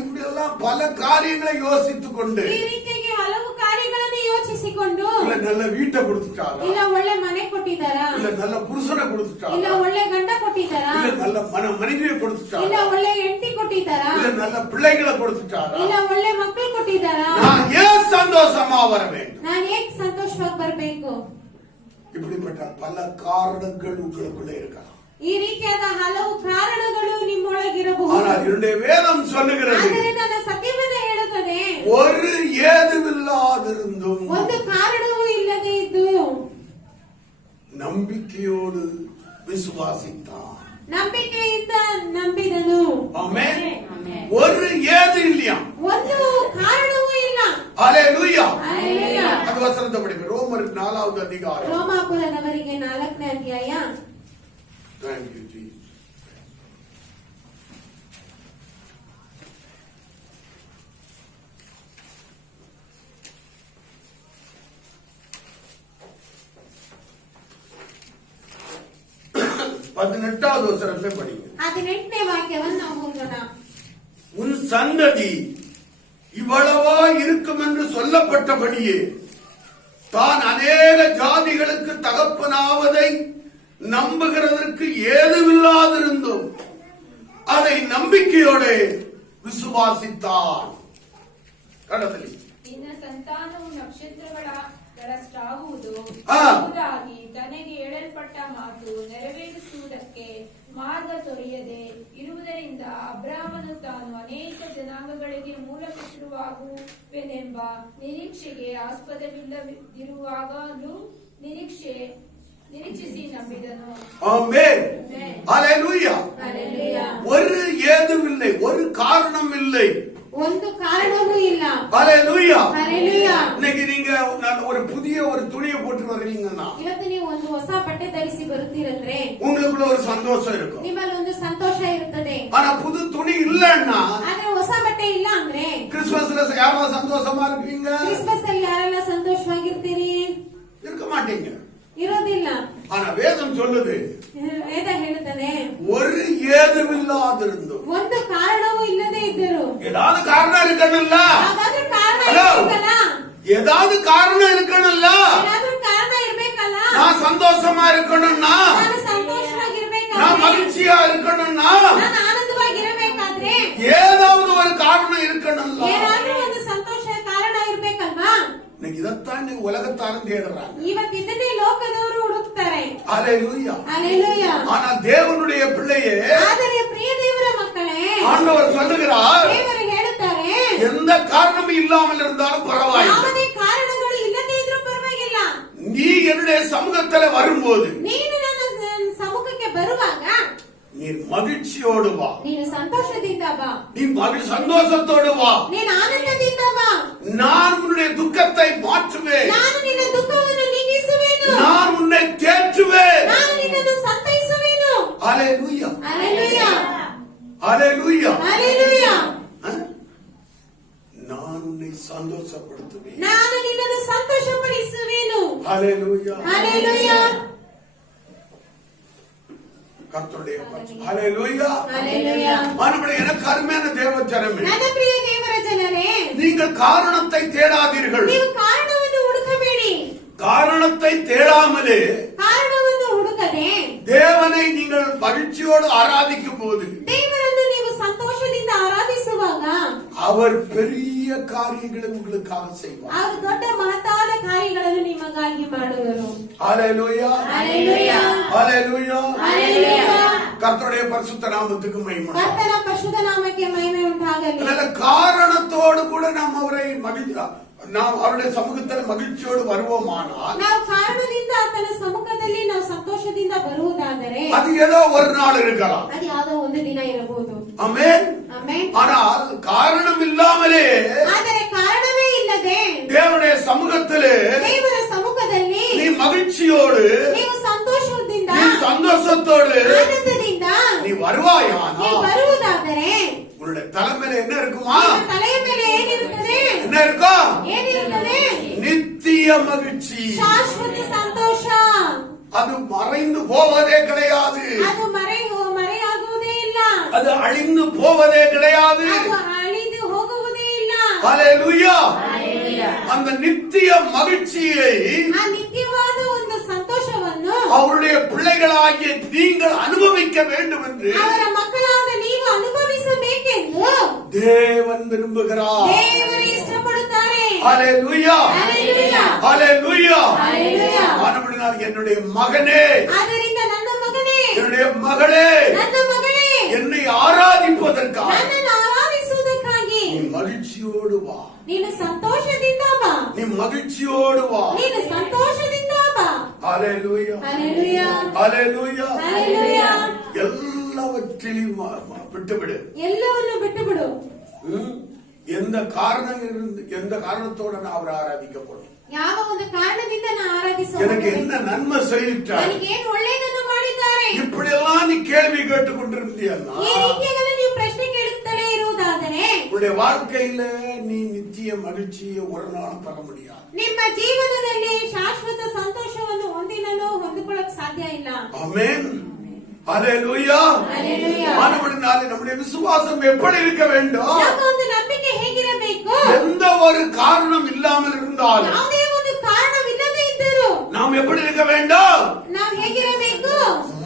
இப்படி எல்லாம் பல காரியங்களை யோசித்துக் கொண்டு, ಈ ರೀತಿಯಾಗಿ ಹಲವು ಕಾರ್ಯಗಳನ್ನು ಯೋಚಿಸಿಕೊಂಡು, இல்ல நல்ல வீட்டை கொடுத்துட்டாரா, ಇಲ್ಲ ಒಳ್ಳೆ ಮನೆ ಕೊಟ್ಟಿದ್ದಾರಾ, இல்ல நல்ல புருஷனை ಇಲ್ಲ கொடுத்துட்டாரா, ಒಳ್ಳೆ ಗಂಡ ಕೊಟ್ಟಿದ್ದಾರಾ, இல்ல நல்ல மனைவியை ಇಲ್ಲ கொடுத்துட்டாரா, ಒಳ್ಳೆ ಹೆಂಡತಿ ಕೊಟ್ಟಿದ್ದಾರಾ, இல்ல நல்ல பிள்ளைகளை கொடுத்துட்டாரா, ಇಲ್ಲ ಒಳ್ಳೆ ಮಕ್ಕಳು ಕೊಟ್ಟಿದ್ದಾರಾ, நான் ஏன் சந்தோஷமா வர வேண்டும்? ನಾನು ಹೇಗೆ ಸಂತೋಷವಾಗಿ ಬರ್ಬೇಕು? இப்படிப்பட்ட பல காரணங்கள் உங்களுக்குள்ள இருக்கலாம். ಈ ರೀತಿಯಾದ ಹಲವು ಕಾರಣಗಳು ನಿಮ್ಮೊಳಗಿರಬಹುದು. ஆனால் என்னுடைய வேதம் சொல்லுகிறது, ಆದರೆ ನನ್ನ ಸತ್ಯವನ್ನ ಹೇಳುತ್ತದೆ, ஒரு ஏதுமில்லாதிருந்தும் ಒಂದು ಕಾರಣವೂ ಇಲ್ಲದೆ ಇದ್ದು நம்பிக்கையோடு விசுவாசித்தான். ನಂಬಿಕೆಯಿಂದ ನಂಬಿದನು. ஆமென். Amen. ஒரு ஏது இல்லையா, ಒಂದು ಕಾರಣವೂ ಇಲ್ಲ. ஹalleluya. ಹಲ್ಲೆಲೂಯಾ. அது வசனத்தை படிங்க, ரோமர் 4வது அதிகாரம். ರೋಮಾಪುರದವರಿಗೆ 4ನೇ ಅಧ್ಯಾಯ. Thank you, Jesus. பதினெட்டாவது வசனத்தை படிங்க. 18ನೇ ವಾಕ್ಯವನ್ನು ನಾವು ಓದೋಣ. உன் சந்ததி இவ்வளவா இருக்கும் என்று சொல்லப்பட்டபடியே தான் அநேக ஜாதிகளுக்கு தகப்பனாவதை நம்புகிறதற்கு ஏதுமில்லாதிருந்தும் அதை நம்பிக்கையோட விசுவாசித்தான். கடவுளே, ನಿನ್ನ ಸಂತಾನವು ನಕ್ಷತ್ರಗಳಷ್ಟಾಗುವುದು ಆ. ಎಂಬುದಾಗಿ ತನಗೆ ಹೇಳಲ್ಪಟ್ಟ ಮಾತು ನೆರವೇರಿಸುವುದಕ್ಕೆ ಮಾರ್ಗ ತೊರೆಯದೆ ಇರುವುದರಿಂದ ಅಬ್ರಾಮನು ತಾನು ಅನೇಕ ಜನಾಂಗಗಳಿಗೆ ಮೂಲಪಿತೃವಾಗುವೆನೆಂಬ ನಿರೀಕ್ಷೆಗೆ ಆಸ್ಪದವಿಲ್ಲದಿರುವಾಗಲೂ ನಿರೀಕ್ಷಿಸಿ ನಂಬಿದನು. ஆமென். ஹalleluya. ಹಲ್ಲೆಲೂಯಾ. ஒரு ஏதுமில்லை, ஒரு காரணம் இல்லை. ಒಂದು ಕಾರಣವೂ ಇಲ್ಲ. ஹalleluya. ಹಲ್ಲೆಲೂಯಾ. இன்னைக்கு நீங்க ஒரு புதிய ஒரு துணியை போட்டு வர்றீங்கன்னா ಇವತ್ತು ನೀವು ಒಂದು ಹೊಸ ಬಟ್ಟೆ ಧರಿಸಿ ಬರುತ್ತೀರಂದ್ರೆ உங்களுக்குள்ள ஒரு சந்தோஷம் இருக்கும். ನಿಮ್ಮಲ್ಲಿ ಒಂದು ಸಂತೋಷ ಇರುತ್ತದೆ. ஆனா புது துணி இல்லன்னா ಆದ್ರೆ ಹೊಸ ಬಟ್ಟೆ ಇಲ್ಲ ಅಂದ್ರೆ கிறிஸ்துமஸ்ல யாரெல்லாம் சந்தோஷமா இருப்பீங்க? ಕ್ರಿಸ್ಮಸ್ ಅಲ್ಲಿ ಯಾರೆಲ್ಲ ಸಂತೋಷವಾಗಿರ್ತೀರಿ? இருக்க மாட்டீங்க. ಇರೋದಿಲ್ಲ. ஆனா வேதம் சொல்லுது, ವೇದ ಹೇಳುತ್ತದೆ, ஒரு ஏதுமில்லாதிருந்தும். ಒಂದು ಕಾರಣವೂ ಇಲ್ಲದೆ ಇದ್ದರು. ஏதாவது காரணம் இருக்கணும்ல? ಹಾಗಾದ್ರೂ ಕಾರಣ ஹலோ, ಇರ್ಬೇಕಲ್ಲ? ஏதாவது காரணம் இருக்கணும்ல? ಏನಾದ್ರೂ ಕಾರಣ ಇರ್ಬೇಕಲ್ಲ? நான் சந்தோஷமா இருக்கணும்னா, ನಾನು ಸಂತೋಷವಾಗಿರ್ಬೇಕಾದ್ರೆ, நான் மகிழ்ச்சியா இருக்கணும்னா ನಾನು ಆನಂದವಾಗಿರಬೇಕಾದ್ರೆ ஏதாவது ஒரு காரணம் இருக்கணும்ல? ಏನಾದ್ರೂ ಒಂದು ಸಂತೋಷ ಕಾರಣ ಇರ್ಬೇಕಲ್ವಾ? இன்னைக்கு இதைத்தான் நீ உலகத்தாரும் தேடுறாங்க. ಇವತ್ತು ಇದನ್ನೇ ಲೋಕದವರು ಹುಡುಕ್ತಾರೆ. ஹalleluya. ಹಲ್ಲೆಲೂಯಾ. ஆனா தேவனுடைய பிள்ளையே, ಆದರೆ ಪ್ರಿಯ ದೇವರ ಮಕ್ಕಳೇ, ஆண்டவர் சொல்லுகிறார், ದೇವರು ಹೇಳುತ್ತಾರೆ, எந்த காரணமும் இல்லாமல் இருந்தாலும் பரவாயில்லை, ಯಾವುದೇ ಕಾರಣಗಳು ಇಲ್ಲದೆ ಇದ್ರೂ ಪರವಾಗಿಲ್ಲ. நீ என்னுடைய சமூகத்துல வரும்போது ನೀನು ನನ್ನ ಸಮ್ಮುಖಕ್ಕೆ ಬರುವಾಗ நீ நீ மகிழ்ச்சியோடு வா, ನೀನು ಸಂತೋಷದಿಂದ ಬಾ, நீ சந்தோஷத்தோடு வா. ನೀನು ಆನಂದದಿಂದ ಬಾ, நான் உன்னுடைய துக்கத்தை மாற்றுவேன், ನಾನು ನಿನ್ನ ದುಃಖವನ್ನು ನೀಗಿಸುವೆನು, நான் உன்னை தேற்றுவேன். ನಾನು ನಿನ್ನನ್ನು ಸಂತೈಸುವೆನು. ஹல்லேலூயா, ಹಲ್ಲೆಲೂಯಾ, ஹல்லேலூயா. ಹಲ್ಲೆಲೂಯಾ. நான் உன்னை சந்தோஷப்படுத்துவேன், ನಾನು ನಿನ್ನನ್ನು ಸಂತೋಷಪಡಿಸುವೆನು. ஹல்லேலூயா. ಹಲ್ಲೆಲೂಯಾ, கர்த்தருடைய பட்சம். ஹல்லேலூயா. ಹಲ್ಲೆಲೂಯಾ. மறுபடி எனக்கு அருமையான தேவ ஜனமே, ನನ್ನ ಪ್ರಿಯ ದೇವರ ಜನರೇ, நீங்கள் காரணத்தை தேடாதீர்கள். ನೀವು ಕಾರಣವನ್ನು ಹುಡುಕಬೇಡಿ. காரணத்தை தேடாமலே ಕಾರಣವನ್ನು ಹುಡುಕದೆ தேவனை நீங்கள் மகிழ்ச்சியோடு ஆராதிக்கும் போது ದೇವರನ್ನು ನೀವು ಸಂತೋಷದಿಂದ ಆರಾಧಿಸುವಾಗ அவர் பெரிய காரியங்களை உங்களுக்காக செய்வார். ಅವರು ದೊಡ್ಡ ಮಹತ್ತಾದ ಕಾರ್ಯಗಳನ್ನು ನಿಮಗಾಗಿ ಮಾಡುವರು. ஹல்லேலூயா, ಹಲ್ಲೆಲೂಯಾ, ஹல்லேலூயா. ಹಲ್ಲೆಲೂಯಾ. கர்த்தருடைய பரிசுத்த நாமத்துக்கு மகிமை. ಕರ್ತನ ಪರಿಶುದ್ಧ ನಾಮಕ್ಕೆ ಮಹಿಮೆ ಉಂಟಾಗಲಿ. அதனால காரணத்தோடு கூட நாம் அவரை நாம் அவருடைய சமூகத்தில் மகிழ்ச்சியோடு வருவோமானால் ನಾವು ಕಾರಣದಿಂದ ಆತನ ಸಮ್ಮುಖದಲ್ಲಿ ನಾವು ಸಂತೋಷದಿಂದ ಬರುವುದಾದರೆ அது ஏதோ ஒரு நாள் இருக்கலாம். ಅದು ಯಾವುದೋ ಒಂದು ದಿನ ಇರಬಹುದು. ஆமென். ಆಮೆನ್. ஆனால் காரணம் இல்லாமலே ಆದರೆ ಕಾರಣವೇ ಇಲ್ಲದೆ தேவனுடைய சமூகத்திலே ದೇವರ ಸಮ್ಮುಖದಲ್ಲಿ நீ மகிழ்ச்சியோடு, ನೀವು ಸಂತೋಷದಿಂದ நீ சந்தோஷத்தோடு ಆನಂದದಿಂದ நீ வருவாயானா ನೀವು ಬರುವುದಾದರೆ உன்னுடைய தலைமையில என்ன இருக்குமா? ನಿಮ್ಮ ತಲೆಯ ಮೇಲೆ ಏನಿರುತ್ತದೆ? என்ன இருக்கும்? ಏನಿರುತ್ತದೆ? நித்திய மகிழ்ச்சி. ಶಾಶ್ವತ ಸಂತೋಷ. அது மறைந்து போவதே கிடையாது, ಅದು ಮರೆಯಾಗುವುದೇ ಇಲ್ಲ, அது அழிந்து போவதே கிடையாது. ಅದು ಅಳಿದು ಹೋಗುವುದೇ ಇಲ್ಲ. ஹல்லேலூயா. அந்த நித்திய மகிழ்ச்சியை ಆ ನಿತ್ಯವಾದ ಒಂದು ಸಂತೋಷವನ್ನು அவருடைய பிள்ளைகளாகிய நீங்கள் அனுபவிக்க வேண்டும் என்று ಅವರ ಮಕ್ಕಳಾದ ನೀವು ಅನುಭವಿಸಬೇಕೆಂದು தேவன் விரும்புகிறார். ದೇವರು ಇಷ್ಟಪಡುತ್ತಾರೆ. ஹல்லேலூயா, ಹಲ್ಲೆಲೂಯಾ, ஹல்லேலூயா. ಹಲ್ಲೆಲೂಯಾ. ஆனபடியால் என்னுடைய மகனே, ಆದ್ದರಿಂದ ನನ್ನ ಮಗನೇ, என்னுடைய மகளே, ನನ್ನ ಮಗಳೇ, என்னை ஆராதிப்பதற்காக ನನ್ನನ್ನು ಆರಾಧಿಸುವುದಕ್ಕಾಗಿ நீ மகிழ்ச்சியோடு வா, ನೀನು ಸಂತೋಷದಿಂದ ಬಾ, நீ மகிழ்ச்சியோடு வா. ನೀನು ಸಂತೋಷದಿಂದ ಬಾ. ஹல்லேலூயா, ಹಲ್ಲೆಲೂಯಾ, ஹல்லேலூயா. ಹಲ್ಲೆಲೂಯಾ. எல்லாவற்றிலும் விட்டுவிடு. ಎಲ್ಲವನ್ನು ಬಿಟ್ಟು ಬಿಡು. எந்த காரணத்தோட நான் அவரை ஆராதிக்கப்படும்? ಯಾವ ಒಂದು ಕಾರಣದಿಂದ ನಾನು எனக்கு ಆರಾಧಿಸುವ என்ன நன்மை செய்துட்டார்? ನನಗೇನು ಒಳ್ಳೆಯದನ್ನು ಮಾಡಿದ್ದಾರೆ? இப்படி எல்லாம் நீ கேள்வி கேட்டுக் கொண்டிருந்தியன்னா ಈ ರೀತಿಯಾಗಿ ನೀವು ಪ್ರಶ್ನೆ ಕೇಳುತ್ತಲೇ ಇರುವುದಾದರೆ உன்னுடைய வாழ்க்கையில நீ நித்திய மகிழ்ச்சியை ஒரு நாள் பெற முடியாது. ನಿಮ್ಮ ಜೀವನದಲ್ಲಿ ಶಾಶ್ವತ ಸಂತೋಷವನ್ನು ಒಂದಿನೂ ಹೊಂದಿಕೊಳ್ಳಕ್ಕೆ ಸಾಧ್ಯ ಇಲ್ಲ. ஆமென். ஹல்லேலூயா. ஹல்லேலூயா. ஆனபடினாலே நம்முடைய விசுவாசம் எப்படி இருக்க வேண்டும்? ನಮ್ಮ ಒಂದು ನಂಬಿಕೆ ಹೇಗಿರಬೇಕು? எந்த ஒரு காரணம் இல்லாமல் இருந்தாலும் ಯಾವುದೇ ಒಂದು ಕಾರಣವಿಲ್ಲದೆ ಇದ್ದರೂ நாம் எப்படி இருக்க வேண்டும்? ನಾವು ಹೇಗಿರಬೇಕು?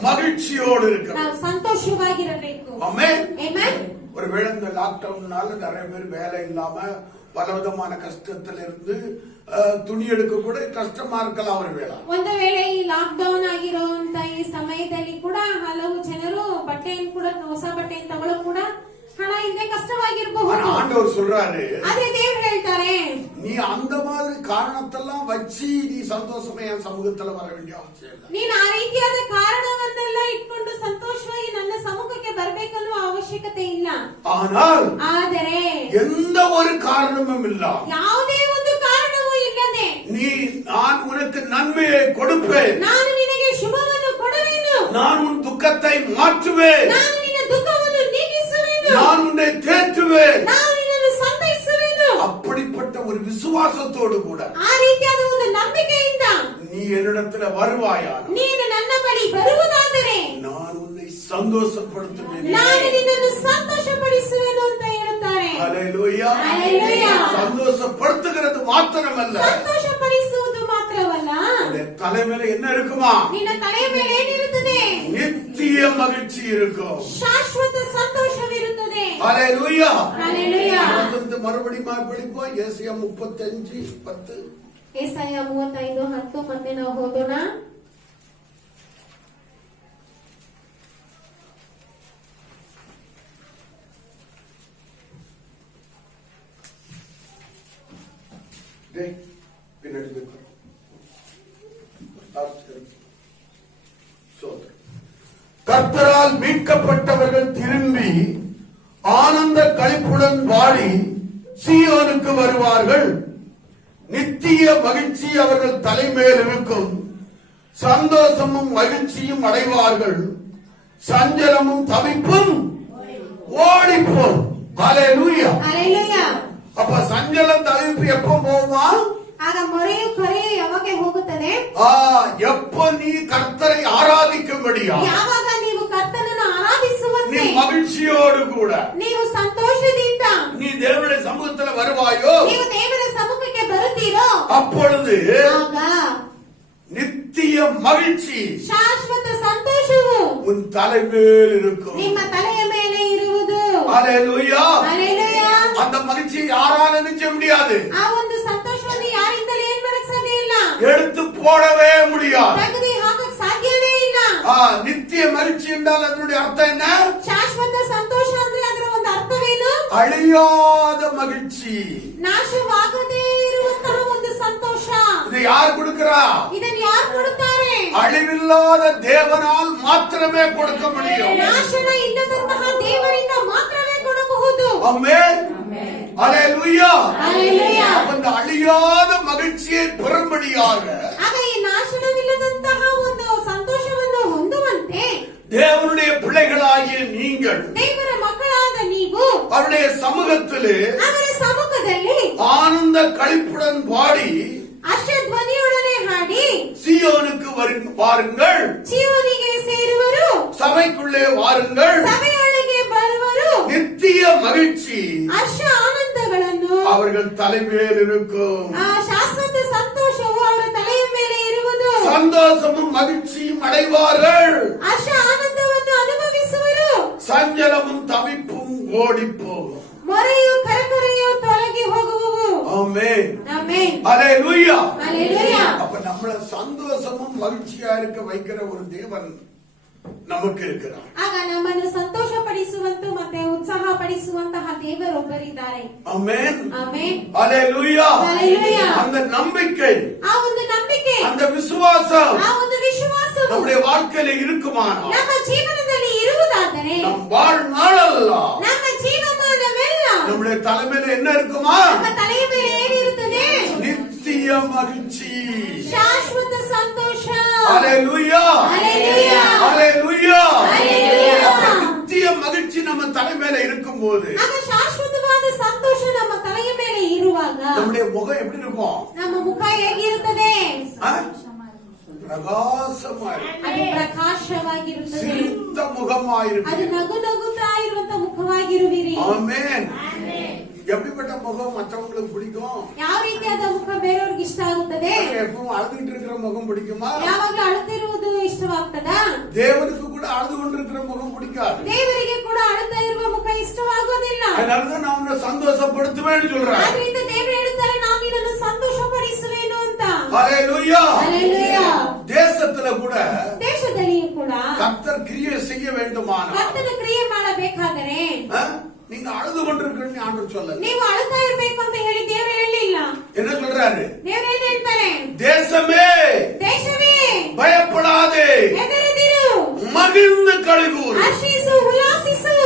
மகிழ்ச்சியோடு இருக்க வேண்டும். ನಾವು ಸಂತೋಷವಾಗಿರಬೇಕು. ஆமென். ಆಮೆನ್. ஒருவேளை இந்த லாக்டவுன்னால நிறைய பேர் வேலை இல்லாம பலவிதமான கஷ்டத்துல இருந்து துணி எடுக்க கூட கஷ்டமா இருக்கலாம். ஒரு வேளை ಒಂದು ವೇಳೆ ಈ ಲಾಕ್ ಡೌನ್ ಆಗಿರುವಂತ ಈ ಸಮಯದಲ್ಲಿ ಕೂಡ ಹಲವು ಜನರು ಬಟ್ಟೆಯನ್ನು ಕೂಡ ಹೊಸ ಬಟ್ಟೆಯನ್ನು ತಗೊಳ್ಳೋ ಕೂಡ ಹಣ ಇಲ್ಲದೆ ಕಷ್ಟವಾಗಿರಬಹುದು. ஆண்டவர் சொல்றாரு, ಆದ್ರೆ ದೇವರು ಹೇಳ್ತಾರೆ, நீ அந்த மாதிரி காரணத்தெல்லாம் வச்சு நீ சந்தோஷமா என் சமூகத்துல வர வேண்டிய அவசியம் இல்லை. ನೀನು ಆ ರೀತಿಯಾದ ಕಾರಣವನ್ನೆಲ್ಲ ಇಟ್ಕೊಂಡು ಸಂತೋಷವಾಗಿ ನನ್ನ ಸಮ್ಮುಖಕ್ಕೆ ಬರ್ಬೇಕನ್ನುವ ಅವಶ್ಯಕತೆ ಇಲ್ಲ. ஆனால் ಆದರೆ எந்த ஒரு காரணமும் இல்ல, ಯಾವುದೇ ಒಂದು ಕಾರಣವೂ ಇಲ್ಲದೆ நான் உனக்கு நன்மையை கொடுப்பேன், ನಾನು ನಿನಗೆ ಶುಭವನ್ನು ಕೊಡುವೆನು, நான் உன் துக்கத்தை மாற்றுவேன், ನಾನು ನಿನ್ನ ದುಃಖವನ್ನು ನೀಗಿಸುವೆನು, நான் உன்னை தேற்றுவேன். ನಾನು ನಿನ್ನನ್ನು ಸಂತೈಸುವೆನು. அப்படிப்பட்ட ஒரு விசுவாசத்தோடு கூட ಆ ರೀತಿಯಾದ ಒಂದು ನಂಬಿಕೆಯಿಂದ நீ என்னிடத்துல வருவாயான ನೀನು ನನ್ನ ಬಳಿ ಬರುವುದಾದರೆ நான் உன்னை சந்தோஷப்படுத்துவேன். ನಾನು ನಿನ್ನನ್ನು ಸಂತೋಷಪಡಿಸುವೆನು ಅಂತ ಹೇಳುತ್ತಾರೆ. ஹல்லேலூயா. ஹல்லேலூயா. சந்தோஷப்படுத்துகிறது மாத்திரமல்ல, ಸಂತೋಷಪಡಿಸುವುದು ಮಾತ್ರವಲ್ಲ, உன்னுடைய தலைமையில என்ன இருக்குமா? ನಿನ್ನ ತಲೆಯ ಮೇಲೆ ಏನಿರುತ್ತದೆ? நித்திய மகிழ்ச்சி இருக்கும். ಶಾಶ್ವತ ಸಂತೋಷವಿರುತ್ತದೆ. ஹல்லேலூயா. ஹல்லேலூயா. மறுபடியும் படிப்போம். ஏசாயா 35:10. ಏಸಾಯ 35:10 ಮತ್ತೆ ನಾವು ಓದೋಣ. பின்னாடி கர்த்தரா தேவனால் மீட்கப்பட்டவர்கள் திரும்பி ஆனந்த களிப்புடன் வாடி சீயோனுக்கு வருவார்கள். நித்திய மகிழ்ச்சி அவர்கள் தலைமேல் இருக்கும். சந்தோஷமும் மகிழ்ச்சியும் அடைவார்கள். சஞ்சலமும் தவிப்பும் ஓடிப்போம். ஹல்லேலூயா. Hallelujah. அப்ப சஞ்சலம் தவிப்பு எப்ப போகுமா? ಆಗ ಮೊರೆಯು ಕರೆಯು ಯಾವಾಗ ಹೋಗುತ್ತದೆ? எப்ப நீ கர்த்தரை ஆராதிக்கும்படியா, ಯಾವಾಗ ನೀವು ಕರ್ತನನ್ನು நீ ಆರಾಧಿಸುವಂತೆ, மகிழ்ச்சியோடு கூட ನೀವು ಸಂತೋಷದಿಂದ நீ தேவனுடைய சமூகத்துல வருவாயோ, ನೀವು ದೇವರ ಸಮ್ಮುಖಕ್ಕೆ ಬರುತ್ತೀರೋ, அப்பொழுது ಆಗ நித்திய மகிழ்ச்சி ಶಾಶ್ವತ ಸಂತೋಷವು உன் தலைமேல் இருக்கும். ನಿಮ್ಮ ತಲೆಯ ಮೇಲೆ ಇರುವುದು. ஹல்லேலூயா. Hallelujah. அந்த மகிழ்ச்சியை யாரால நிச்சய முடியாது, ಆ ಒಂದು ಸಂತೋಷವನ್ನು ಯಾರಿಂದಲೂ ಏನ್ ಮಾಡಕ್ ಸಾಧ್ಯ ಇಲ್ಲ, எடுத்து போடவே முடியாது. ತೆಗೆದು ಹಾಕಕ್ ಸಾಧ್ಯವೇ ಇಲ್ಲ. நித்திய மகிழ்ச்சி என்றால் அதனுடைய அர்த்தம் என்ன? ಶಾಶ್ವತ ಸಂತೋಷ ಅಂದ್ರೆ ಅದರ ಒಂದು ಅರ್ಥವೇನು? அழியாத மகிழ்ச்சி. ನಾಶವಾಗದೇ ಇರುವಂತಹ ಒಂದು ಸಂತೋಷ. இதை யார் கொடுக்கிறா? ಇದನ್ನು ಯಾರು ಕೊಡುತ್ತಾರೆ? அழிவில்லாத தேவனால் மாத்திரமே கொடுக்க முடியும். ನಾಶನ ಇಲ್ಲದಂತಹ ದೇವರಿಂದ ಮಾತ್ರವೇ ಕೊಡಬಹುದು. ஆமென். ஹல்லேலூயா. Hallelujah. அந்த அழியாத மகிழ்ச்சியை பெறும்படியாக ಆಗ ಈ ನಾಶನವಿಲ್ಲದಂತಹ ಒಂದು ಸಂತೋಷವನ್ನು ಹೊಂದುವಂತೆ தேவனுடைய பிள்ளைகளாகிய நீங்கள் ದೇವರ ಮಕ್ಕಳಾದ ನೀವು அவருடைய சமூகத்திலே ಅವರ ಸಮ್ಮುಖದಲ್ಲಿ ஆனந்த களிப்புடன் பாடி ಅಷ್ಟಧ್ವನಿಯೊಡನೆ ಹಾಡಿ சீயோனுக்கு வாருங்கள், ಜೀವನಿಗೆ ಸೇರುವರು, சபைக்குள்ளே வாருங்கள். ಸಭೆಯೊಳಗೆ ಬರುವರು. நித்திய மகிழ்ச்சி ಹರ್ಷ ಆನಂದಗಳನ್ನು, அவர்கள் தலைமேல் இருக்கும். ಆ ಶಾಶ್ವತ ಸಂತೋಷವು ಅವರ ತಲೆಯ ಮೇಲೆ ಇರುವುದು. சந்தோஷமும் மகிழ்ச்சியும் அடைவார்கள். ಹರ್ಷ ಆನಂದವನ್ನು ಅನುಭವಿಸುವರು. சஞ்சலமும் தவிப்பும் ஓடிப்போகும். ಮೊರೆಯು ಕರಕರೆಯು ತೊಲಗಿ ಹೋಗುವವು. ஆமென். ಆಮೆನ್. ஹல்லேலூயா. Hallelujah. அப்ப நம்மள சந்தோஷமும் மகிழ்ச்சியா இருக்க வைக்கிற ஒரு தேவன் நமக்கு இருக்கிறார். ಆಗ ನಮ್ಮನ್ನು ಸಂತೋಷ ಪಡಿಸುವಂತ ಮತ್ತೆ ಉತ್ಸಾಹ ಪಡಿಸುವಂತಹ ದೇವರೊಬ್ಬರಿದ್ದಾರೆ. ஆமென். ಆಮೆನ್. ஹல்லேலூயா. Hallelujah. அந்த நம்பிக்கை, ಆ ಒಂದು ನಂಬಿಕೆ, அந்த விசுவாசம் ಆ ಒಂದು ವಿಶ್ವಾಸವು நம்முடைய வாழ்க்கையில இருக்குமானால் ನಮ್ಮ ಜೀವನದಲ್ಲಿ ಇರುವುದಾದರೆ நம் வாழ்நாளெல்லாம் ನಮ್ಮ ಜೀವಮಾನವೆಲ್ಲ நம்முடைய தலைமையில என்ன இருக்குமா? ನಮ್ಮ ತಲೆಯ ಮೇಲೆ ಏನಿರುತ್ತದೆ? நித்திய மகிழ்ச்சி. ಶಾಶ್ವತ ಸಂತೋಷ. ஹல்லேலூயா. Hallelujah. ஹல்லேலூயா. Hallelujah. அப்ப நித்திய மகிழ்ச்சி நம்ம தலைமையில இருக்கும்போது ಆಗ ಶಾಶ್ವತವಾದ ಸಂತೋಷ ನಮ್ಮ ತಲೆಯ ಮೇಲೆ ಇರುವಾಗ நம்முடைய முகம் எப்படி இருக்கும்? ನಮ್ಮ ಮುಖ ಹೇಗಿರುತ್ತದೆ? பிரகாசமா இருக்கும். ಅದು ಪ್ರಕಾಶವಾಗಿರುತ್ತದೆ. சிரித்த முகமா ಅದು இருக்கும். ನಗು ನಗುತ್ತಾ ಇರುವಂತ ಮುಖವಾಗಿರುವಿರಿ. ஆமென். எப்படிப்பட்ட முகம் மற்றவங்களுக்கு பிடிக்கும்? ಯಾವ ರೀತಿಯಾದ ಮುಖ ಬೇರೆಯವ್ರಿಗೆ ಇಷ್ಟ ಆಗುತ್ತದೆ? எப்பவும் அழுதுகிட்டு இருக்கிற முகம் பிடிக்குமா? ಯಾವಾಗಲೂ ಅಳುತ್ತಿರುವುದು ಇಷ್ಟವಾಗ್ತದಾ? தேவனுக்கு கூட அழுது கொண்டிருக்கிற முகம் பிடிக்காது. ದೇವರಿಗೆ ಕೂಡ ಅಳುತ್ತಾ ಇರುವ ಮುಖ ಇಷ್ಟವಾಗೋದಿಲ್ಲ. அதனாலதான் நான் உன்னை சந்தோஷப்படுத்துவேன்னு சொல்றேன். ಆದ್ರಿಂದ ದೇವರು ಹೇಳುತ್ತಾರೆ, ನಾನು ನಿನ್ನನ್ನು ಸಂತೋಷ ಪಡಿಸುವೆನು ಅಂತ. ஹல்லேலூயா. Hallelujah. தேசத்துல கூட ದೇಶದಲ್ಲಿಯೂ ಕೂಡ கர்த்தர் கிரியை செய்ய வேண்டுமானால் ಕರ್ತನ ಕ್ರಿಯೆ ಮಾಡಬೇಕಾದರೆ நீங்க அழுது கொண்டிருக்கணும்னு ஆண்டவர் சொல்லல. ನೀವು ಅಳುತ್ತಾ ಇರಬೇಕು ಅಂತ ಹೇಳಿ ದೇವರು ಹೇಳಿಲ್ಲ. என்ன சொல்றாரு? ದೇವರು ಏನ್ ಹೇಳ್ತಾರೆ? தேசமே ದೇಶವೇ பயப்படாதே, ಹೆದರದಿರು, மகிழ்ந்து களிகூರು. ಹರ್ಷಿಸು, ಉಲ್ಲಾಸಿಸು.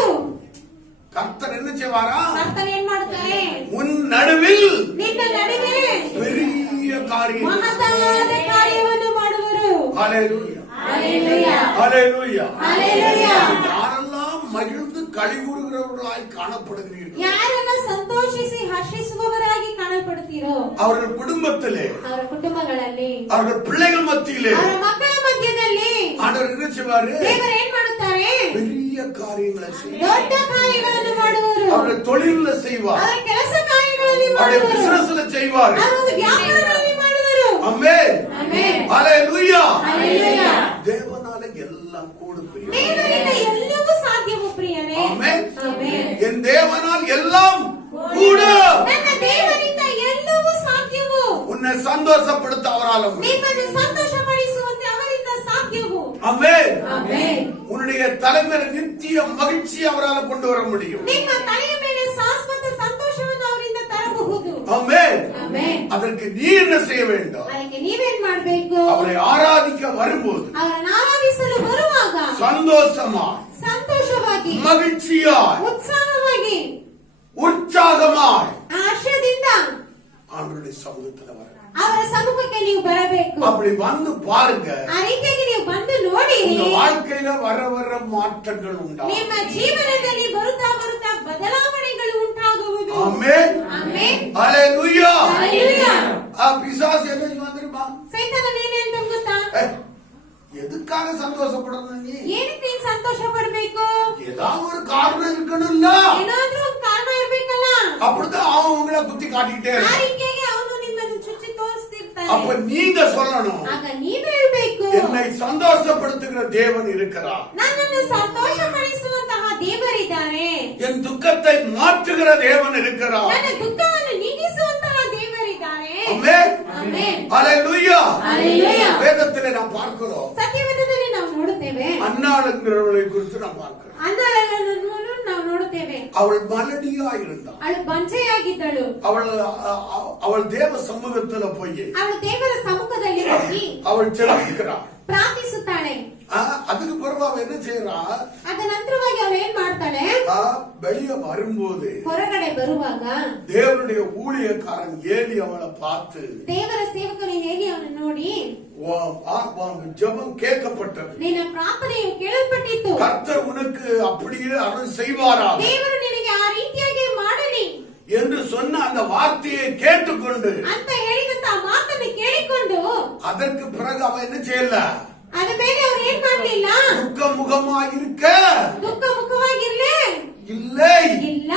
கர்த்தர் என்ன செய்வாரா? ಕರ್ತನ ಏನ್ ಮಾಡ್ತಾರೆ? உன் நடுவில் ನಿನ್ನ ನಡುವೆ பெரிய காரியம். ಮಹತ್ತಾದ ಕಾರ್ಯವನ್ನು ಮಾಡುವರು. ஹல்லேலூயா. Hallelujah. ஹல்லேலூயா. Hallelujah. யாரெல்லாம் மகிழ்ந்து களிகூறுகிறவர்களாய் காணப்படுகிறீர்கள், ಯಾರೆಲ್ಲ ಸಂತೋಷಿಸಿ ಹರ್ಷಿಸುವವರಾಗಿ ಕಾಣಲ್ಪಡುತ್ತೀರೋ அவர்கள் குடும்பத்திலே, ಅವರ ಕುಟುಂಬಗಳಲ್ಲಿ, அவர்கள் பிள்ளைகள் மத்தியிலே ಅವರ ಮಕ್ಕಳ ಮಧ್ಯದಲ್ಲಿ ஆண்டவர் என்ன செய்வாரு? ದೇವರು ಏನ್ ಮಾಡುತ್ತಾರೆ? பெரிய காரியங்களை செய்வார். ದೊಡ್ಡ ಕಾರ್ಯಗಳನ್ನು ಮಾಡುವರು. அவருடைய தொழில செய்வார், ಅವರ ಕೆಲಸ ಕಾರ್ಯಗಳಲ್ಲಿ அவருடைய ಮಾಡುವರು. பிசினஸ்ல செய்வார். ಅವರ ಒಂದು ವ್ಯಾಪಾರಗಳಲ್ಲಿ ಮಾಡುವರು. ஆமென். ಆಮೆನ್. ஹல்லேலூயா. Hallelujah. தேவனால எல்லாம் கூடும் பிரியமே. ದೇವರಿಂದ ಎಲ್ಲವೂ ಸಾಧ್ಯವು ಪ್ರಿಯರೇ. ஆமென். ಆಮೆನ್. என் தேவனால் எல்லாம் கூடும். ನನ್ನ ದೇವರಿಂದ ಎಲ್ಲವೂ ಸಾಧ್ಯವು. உன்னை சந்தோஷப்படுத்த அவரால முடியும். ನಿಮ್ಮನ್ನು ಸಂತೋಷಪಡಿಸುವಂತೆ ಅವರಿಂದ ಸಾಧ್ಯವು. ஆமென். ಆಮೆನ್. உன்னுடைய தலைமையில நித்திய மகிழ்ச்சி அவரால் கொண்டு வர முடியும். ನಿಮ್ಮ ತಲೆಯ ಮೇಲೆ ಶಾಶ್ವತ ಸಂತೋಷವನ್ನು ಅವರಿಂದ ತರಬಹುದು. ஆமென். ಆಮೆನ್. அதற்கு நீ என்ன செய்ய வேண்டும்? ಅದಕ್ಕೆ ನೀವೇನ್ ಮಾಡ್ಬೇಕು? அவரை ஆராதிக்க வரும்போது ಅವರನ್ನು ಆರಾಧಿಸಲು ಬರುವಾಗ சந்தோஷமாய், ಸಂತೋಷವಾಗಿ, மகிழ்ச்சியாய், ಉತ್ಸಾಹವಾಗಿ, உற்சாகமாய் ಆಶಯದಿಂದ ஆண்டவருடைய சமூகத்துல வர. ಅವರ ಸಮ್ಮುಖಕ್ಕೆ ನೀವು ಬರಬೇಕು. அப்படி வந்து பாருங்க, ಆ ರೀತಿಯಾಗಿ ನೀವು ಬಂದು ನೋಡಿ, உங்க வாழ்க்கையில வர வர மாற்றங்கள் உண்டாகும். ನಿಮ್ಮ ಜೀವನದಲ್ಲಿ ಬರುತ್ತಾ ಬರುತ್ತಾ ಬದಲಾವಣೆಗಳು ಉಂಟಾಗುವುದು. ஆமென். ಆಮೆನ್. ஹalleluya. ஹalleluya. பிசாசு என்ன வந்துருமா? ಸೈತಾನ ಏನೇನು ಗೊತ್ತಾ? எதுக்காக சந்தோஷப்படணும்? நீ ಏನಕ್ಕೆ ನೀನು ಸಂತೋಷ ಪಡಬೇಕು? ஏதாவது ஒரு காரணம் இருக்கணும்ல. ಏನಾದ್ರೂ ಒಂದು ಕಾರಣ ಇರಬೇಕಲ್ಲ. அப்படிதான் அவன் உங்களை குத்தி காட்டிட்டே ಆ இருக்கான். ರೀತಿಯಾಗಿ ಅವನು ನಿಮ್ಮನ್ನು ಚುಚ್ಚಿ ತೋರಿಸ್ತಿರ್ತಾನೆ. அப்ப நீங்க சொல்லணும், ಆಗ ನೀವು ಹೇಳ್ಬೇಕು, என்னை சந்தோஷப்படுத்துகிற தேவன் இருக்கிறார், ನನ್ನನ್ನು ಸಂತೋಷಪಡಿಸುವಂತಹ ದೇವರಿದ್ದಾರೆ, என் துக்கத்தை மாற்றுகிற தேவன் இருக்கிறார். ನನ್ನ ದುಃಖವನ್ನು ನೀಗಿಸುವಂತಹ ದೇವರಿದ್ದಾರೆ. ஆமென். ಆಮೆನ್. ஹalleluya. ஹalleluya. வேதத்திலே நாம் பார்க்கிறோம், ಸತ್ಯವೇದದಲ್ಲಿ ನಾವು ನೋಡುತ್ತೇವೆ, அன்னாளுங்கிறவளை குறித்து நாம் பார்க்கிறோம். ಅಂಧಳನ್ನು ನಾವು ನೋಡುತ್ತೇವೆ. அவள் மலடியா இருந்தாள். ಅವಳು ಬಂಜೆಯಾಗಿದ್ದಳು. அவள் தேவ சமூகத்துல போய் ಅವಳು ದೇವರ ಸಮ್ಮುಖದಲ್ಲಿ ಹೋಗಿ அவள் ஜெபிக்கிறாள். ಪ್ರಾರ್ಥಿಸುತ್ತಾಳೆ. அதுக்கு பிறகு அவ என்ன செய்யறா? ಅದ ನಂತರವಾಗಿ ಅವಳು ಏನ್ ಮಾಡ್ತಾಳೆ? வெளிய வரும்போது ಹೊರಗಡೆ ಬರುವಾಗ தேவனுடைய ஊழியக்காரன் ஏலி அவளை பார்த்து, ದೇವರ ಸೇವಕನು ಹೇಳಿ ಅವನು ನೋಡಿ, ஜெபம் கேட்கப்பட்டது, ನಿನ್ನ ಪ್ರಾರ್ಥನೆಯು ಕೇಳಲ್ಪಟ್ಟಿತ್ತು, கர்த்தர் உனக்கு அப்படியே அருள் செய்வாரா ದೇವರು ನಿನಗೆ ಆ ರೀತಿಯಾಗಿ ಮಾಡಲಿ என்று சொன்ன அந்த வார்த்தையை கேட்டுக்கொண்டு ಅಂತ ಹೇಳಿದಂತ ಆ ಮಾತನ್ನು ಕೇಳಿಕೊಂಡು அதற்கு பிறகு அவ என்ன செய்யல? ಅದ ಮೇಲೆ ಅವ್ರು ಏನ್ ಮಾಡ್ಲಿಲ್ಲ? துக்க முகமாயிருக்க ದುಃಖ ಮುಖವಾಗಿರ್ಲೇ இல்லை. ಇಲ್ಲ.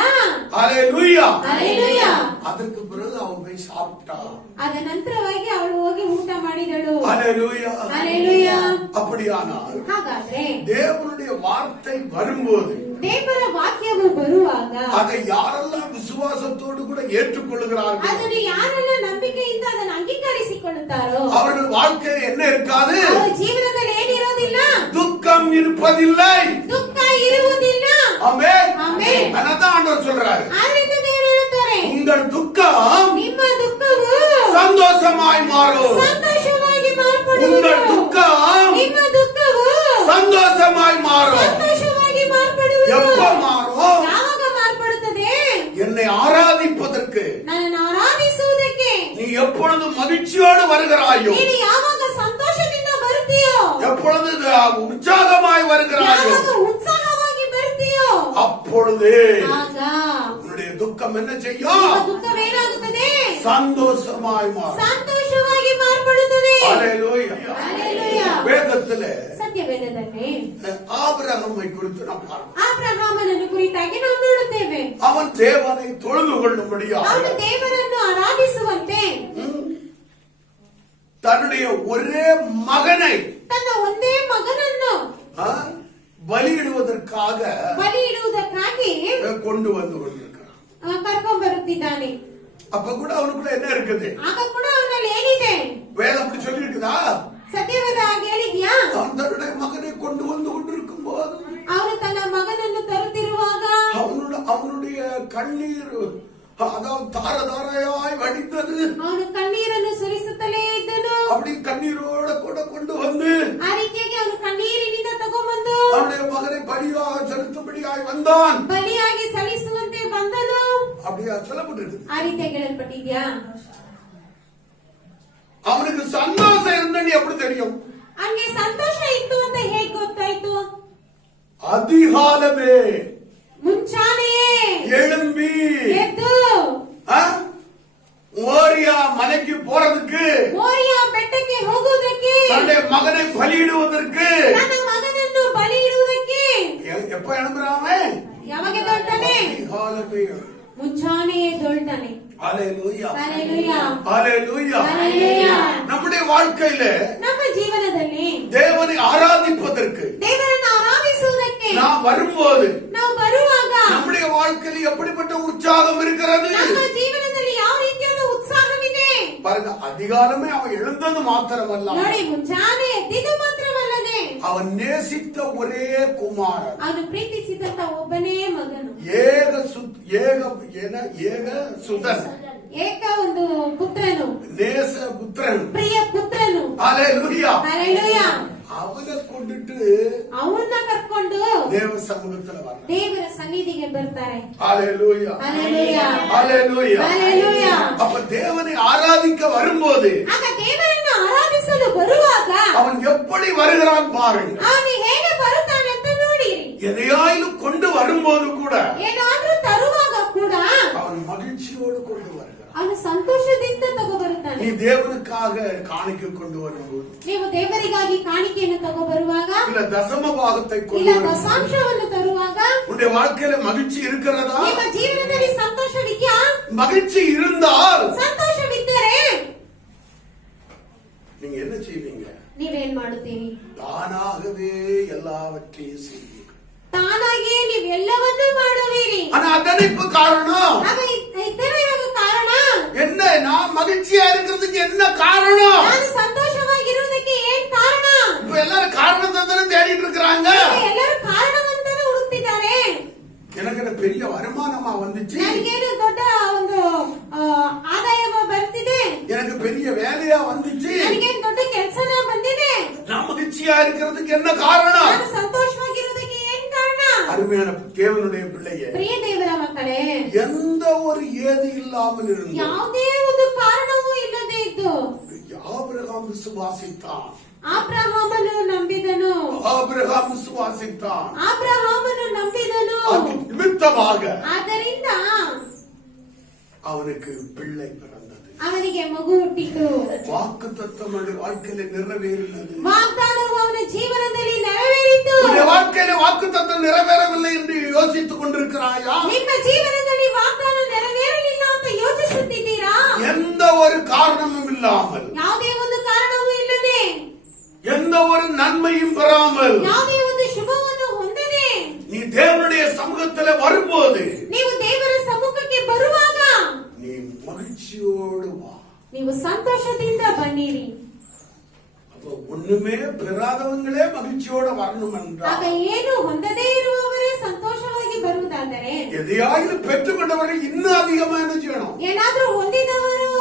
ஹalleluya. ஹalleluya. அதற்கு பிறகு அவ போய் சாப்பிட்டா. ಅದ ನಂತರವಾಗಿ ಅವಳು ಹೋಗಿ ಊಟ ಮಾಡಿದಳು. ஹalleluya. ஹalleluya. அப்படியானால் ಹಾಗಾದ್ರೆ தேவனுடைய வார்த்தை வரும்போது ದೇವರ ವಾಕ್ಯವು ಬರುವಾಗ அதை யாரெல்லாம் விசுவாசத்தோடு கூட ஏற்றுக்கொள்கிறார்கள், ಅದನ್ನು ಯಾರೆಲ್ಲ ನಂಬಿಕೆಯಿಂದ ಅದನ್ನು ಅಂಗೀಕರಿಸಿಕೊಳ್ಳುತ್ತಾರೋ அவர்கள் வாழ்க்கை என்ன இருக்காது? ಅವರ ಜೀವನದಲ್ಲಿ ಏನಿರೋದಿಲ್ಲ? துக்கம் இருப்பதில்லை. ದುಃಖ ಇರುವುದಿಲ್ಲ. ஆமென். ஆமென். அதான் ஆண்டவர் சொல்றாரு, ಆದ್ರಿಂದ ದೇವರು ಹೇಳುತ್ತಾರೆ, உங்கள் துக்கம் ನಿಮ್ಮ ದುಃಖವು சந்தோஷமாய் மாறும். ಸಂತೋಷವಾಗಿ ಮಾರ್ಪಡುವುದು. உங்கள் துக்கம் ನಿಮ್ಮ ದುಃಖವು சந்தோஷமாய் மாறும். ಸಂತೋಷವಾಗಿ ಮಾರ್ಪಡುವುದು. எப்ப மாறும்? ಯಾವಾಗ ಮಾರ್ಪಡುತ್ತದೆ? என்னை ஆராதிப்பதற்கு ನನ್ನನ್ನು ಆರಾಧಿಸುವುದಕ್ಕೆ நீ எப்பொழுது மகிழ்ச்சியோடு வருகிறாயோ, ನೀನು ಯಾವಾಗ ಸಂತೋಷದಿಂದ ಬರುತ್ತೀಯೋ, எப்பொழுது உற்சாகமாய் வருகிறாயோ, ಯಾವಾಗ ಉತ್ಸಾಹವಾಗಿ ಬರ್ತೀಯೋ, அப்பொழுது ಆಗ உன்னுடைய துக்கம் என்ன செய்யும்? ನಿಮ್ಮ ದುಃಖವೇನಾಗುತ್ತದೆ? சந்தோஷமாய் மாறும். ಸಂತೋಷವಾಗಿ ಮಾರ್ಪಡುತ್ತದೆ. ஹalleluya. ஹalleluya. வேதத்திலே ಸತ್ಯವೇದದಲ್ಲಿ ஆபிரகாமை குறித்து நாம் பார்க்கிறோம். ಅಬ್ರಹಾಮನನ್ನು ಕುರಿತಾಗಿ ನಾವು ನೋಡುತ್ತೇವೆ. அவன் தேவனை தொழுது கொள்ளும்படியாக ಅವನು ದೇವರನ್ನು ಆರಾಧಿಸುವಂತೆ தன்னுடைய ஒரೇ மகனை ತನ್ನ ಒಂದೇ ಮಗನನ್ನು பலியிடுவதற்காக ಬಲಿ ಇಡುವುದಕ್ಕಾಗಿ கொண்டு வந்து கொண்டிருக்கிறான். ಕರ್ಕೊಂಡ್ ಬರುತ್ತಿದ್ದಾನೆ. அப்ப கூட அவனுக்குள்ள என்ன இருக்குது? ಆಗ ಕೂಡ ಅವನಲ್ಲಿ ಏನಿದೆ? வேதம் அப்படி சொல்லி இருக்குதா? ಸತ್ಯವೇದ ಹಾಗೆ ಹೇಳಿದ್ಯಾ? அவன் தன்னுடைய மகனை கொண்டு வந்து கொண்டிருக்கும் போது ಅವನು ತನ್ನ ಮಗನನ್ನು ತರುತ್ತಿರುವಾಗ அவனுடைய கண்ணீர் அதாவது தார தாரையாய் வடித்தது. ಅವನು ಕಣ್ಣೀರನ್ನು ಸುರಿಸುತ್ತಲೇ ಇದ್ದನು. அப்படி கண்ணீரோட கூட கொண்டு வந்து ಆ ರೀತಿಯಾಗಿ ಅವನು ಕಣ್ಣೀರಿನಿಂದ ತಗೊಂಡ್ಬಂದು அவனுடைய மகனை பலியாக செலுத்தும்படியாய் வந்தான். ಬಲಿಯಾಗಿ ಸಲ್ಲಿಸುವಂತೆ ಬಂದನು. அப்படியா சொல்லப்பட்டிருக்கு? ಆ ರೀತಿಯಾಗಿ ಹೇಳಲ್ಪಟ್ಟಿದ್ಯಾ? அவனுக்கு சந்தோஷம் இருந்தன்னு எப்படி தெரியும்? ಅವನಿಗೆ ಸಂತೋಷ ಇತ್ತು ಅಂತ ಹೇಗೆ ಗೊತ್ತಾಯ್ತು? அதிகாலமே ಮುಂಚಾನೆಯೇ எழும்பி ಎದ್ದು மோரியா மலைக்கு போறதுக்கு, ಮೋರಿಯಾ ಬೆಟ್ಟಕ್ಕೆ ಹೋಗುವುದಕ್ಕೆ, தன்னுடைய மகனை பலியிடுவதற்கு ತನ್ನ ಮಗನನ್ನು ಬಲಿ ಇಡುವುದಕ್ಕೆ எப்ப எழும்புறாம? ಯಾವಾಗ ಎದ್ದೇಳ್ತಾನೆ? அதிகாலமே. ಮುಂಚಾನೆಯೇ ಎದ್ದೇಳ್ತಾನೆ. ஹalleluya. ஹalleluya. ஹalleluya. ஹalleluya. நம்முடைய வாழ்க்கையில ನಮ್ಮ ಜೀವನದಲ್ಲಿ தேவனை ஆராதிப்பதற்கு ದೇವರನ್ನು ಆರಾಧಿಸುವುದಕ್ಕೆ நாம் வரும்போது ನಾವು ಬರುವಾಗ நம்முடைய வாழ்க்கையில் எப்படிப்பட்ட உற்சாகம் இருக்கிறது? ನಮ್ಮ ಜೀವನದಲ್ಲಿ ಯಾವ ರೀತಿಯಾದ ಉತ್ಸಾಹವಿದೆ? பாருங்க, அதிகாலமே அவன் எழுந்தது மாத்திரமல்ல, ನೋಡಿ, ಮುಂಚಾನೆ ಎದ್ದಿದ್ದು ಮಾತ್ರವಲ್ಲದೆ அவன் நேசித்த ஒரே குமாரன், ಅವನು ಪ್ರೀತಿಸಿದಂತ ಒಬ್ಬನೇ ಮಗನು, ஏக சுதன், ಏಕ ಒಂದು ಪುತ್ರನು, நேச புத்திரன். ಪ್ರಿಯ ಪುತ್ರನು. ஹalleluya. ஹalleluya. ಅವನ ಕೊಂಡ್ಬಿಟ್ಟು ಅವನ್ನ ಕರ್ಕೊಂಡು ದೇವ ಸಮ್ಮುಖத்துல வர்றான். ದೇವರ ಸನ್ನಿಧಿಗೆ ಬರ್ತಾರೆ. ஹalleluya ஹalleluya ஹalleluya ஹalleluya. அப்ப தேவனை ஆராதிக்க வரும்போது ಆಗ ದೇವರನ್ನು ಆರಾಧಿಸಲು ಬರುವಾಗ அவன் எப்படி வருகிறான் பாருங்க. ಅವನು ಹೇಗೆ ಬರುತ್ತಾನೆ ಅಂತ ನೋಡಿರಿ. எதையாயிலும் கொண்டு வரும்போது கூட ಏನಾದ್ರೂ ತರುವಾಗ ಕೂಡ அவன் மகிழ்ச்சியோடு கொண்டு வருகிறான். ಅವನು ಸಂತೋಷದಿಂದ ತಗೋಬರುತ್ತಾನೆ. நீ தேவனுக்காக காணிக்கை கொண்டு வரும்போது, ನೀವು ದೇವರಿಗಾಗಿ ಕಾಣಿಕೆಯನ್ನು ತಗೋಬರುವಾಗ, இல்ல தசம பாகத்தை ಇಲ್ಲ கொண்டு வரும்போது, ದಶಾಂಶವನ್ನು ತರುವಾಗ உன்னுடைய வாழ்க்கையில மகிழ்ச்சி இருக்கிறதா? ನಿಮ್ಮ ಜೀವನದಲ್ಲಿ ಸಂತೋಷವಿದ್ಯಾ? மகிழ்ச்சி இருந்தால் ಸಂತೋಷವಿದ್ದರೆ நீங்க என்ன செய்வீங்க? ನೀವೇನ್ ಮಾಡುತ್ತೀರಿ? தானாகவே எல்லாவற்றையும் செய்வீங்க. ತಾನಾಗಿಯೇ ನೀವೆಲ್ಲವನ್ನೂ ಮಾಡುವಿರಿ. ஆனா அதனைப்பு காரணம் ಆಗ ಇತರ ಇವಾಗ ಕಾರಣ என்ன? நான் மகிழ்ச்சியா இருக்கிறதுக்கு என்ன காரணம்? ನಾನು ಸಂತೋಷವಾಗಿರುವುದಕ್ಕೆ ಏನ್ ಕಾರಣ? இப்ப எல்லாரும் காரணத்தை தானே தேடிட்டு இருக்கிறாங்க. ಎಲ್ಲರೂ ಕಾರಣವಂತಾನೆ ಹುಡುಕ್ತಿದ್ದಾರೆ. எனக்கு என்ன பெரிய வருமானமா வந்துச்சு, ನನಗೇನು ದೊಡ್ಡ ಒಂದು ಆದಾಯ ಬರ್ತಿದೆ, எனக்கு பெரிய வேலையா வந்துச்சு, ನನಗೇನು ದೊಡ್ಡ ಕೆಲಸನ ಬಂದಿದೆ, நான் மகிழ்ச்சியா இருக்கிறதுக்கு என்ன காரணம்? ನಾನು ಸಂತೋಷವಾಗಿರುವುದಕ್ಕೆ ಏನ್ ಕಾರಣ? அருமையான தேவனுடைய பிள்ளையே, ಪ್ರಿಯ ದೇವರ ಮಕ್ಕಳೇ, எந்த ஒரு ஏது இல்லாமல் இருந்து ಯಾವುದೇ ಒಂದು ಕಾರಣವೂ ಇಲ್ಲದೆ ಇದ್ದು ஆபிரகாம் விசுவாசித்தான். ಆಬ್ರಹಾಮನು ನಂಬಿದನು. ஆபிரகாம் விசுவாசித்தான். ಆಬ್ರಹಾಮನು ನಂಬಿದನು. அது நிமித்தமாக ಆದ್ದರಿಂದ அவனுக்கு பிள்ளை பிறந்தது. ಅವನಿಗೆ ಮಗು ಹುಟ್ಟಿತು. வாக்குத்தத்தம் அவனுடைய வாழ்க்கையில நிறைவேறினது. ವಾಗ್ದಾನವು ಅವನ ಜೀವನದಲ್ಲಿ ನೆರವೇರಿತು. உன்னுடைய வாழ்க்கையில வாக்குத்தத்தம் நிறைவேறவில்லை என்று யோசித்துக் கொண்டிருக்கிறாயா? ನಿಮ್ಮ ಜೀವನದಲ್ಲಿ ವಾಗ್ದಾನ ನೆರವೇರಲಿಲ್ಲ ಅಂತ ಯೋಚಿಸುತ್ತಿದ್ದೀರಾ? எந்த ஒரு காரணமும் இல்லாமல், ಯಾವುದೇ ಒಂದು ಕಾರಣವೂ ಇಲ್ಲದೆ, எந்த ஒரு நன்மையும் பெறாமல் ಯಾವುದೇ ಒಂದು ಶುಭವನ್ನು ಹೊಂದದೆ நீ தேவனுடைய சமூகத்துல வரும்போது ನೀವು ದೇವರ ಸಮ್ಮುಖಕ್ಕೆ ಬರುವಾಗ நீ மகிழ்ச்சியோடு வா. ನೀವು ಸಂತೋಷದಿಂದ ಬನ್ನಿರಿ. அப்ப ஒண்ணுமே பெறாதவங்களே மகிழ்ச்சியோட வரணும் ಆಗ என்றால், ಏನು ಹೊಂದದೇ ಇರುವವರೇ ಸಂತೋಷವಾಗಿ ಬರುವುದಾದರೆ, எதையாயிலும் பெற்றுக்கொண்டவர்கள் இன்னும் அதிகமா என்ன செய்யணும்? ಏನಾದ್ರೂ ಹೊಂದಿದವರು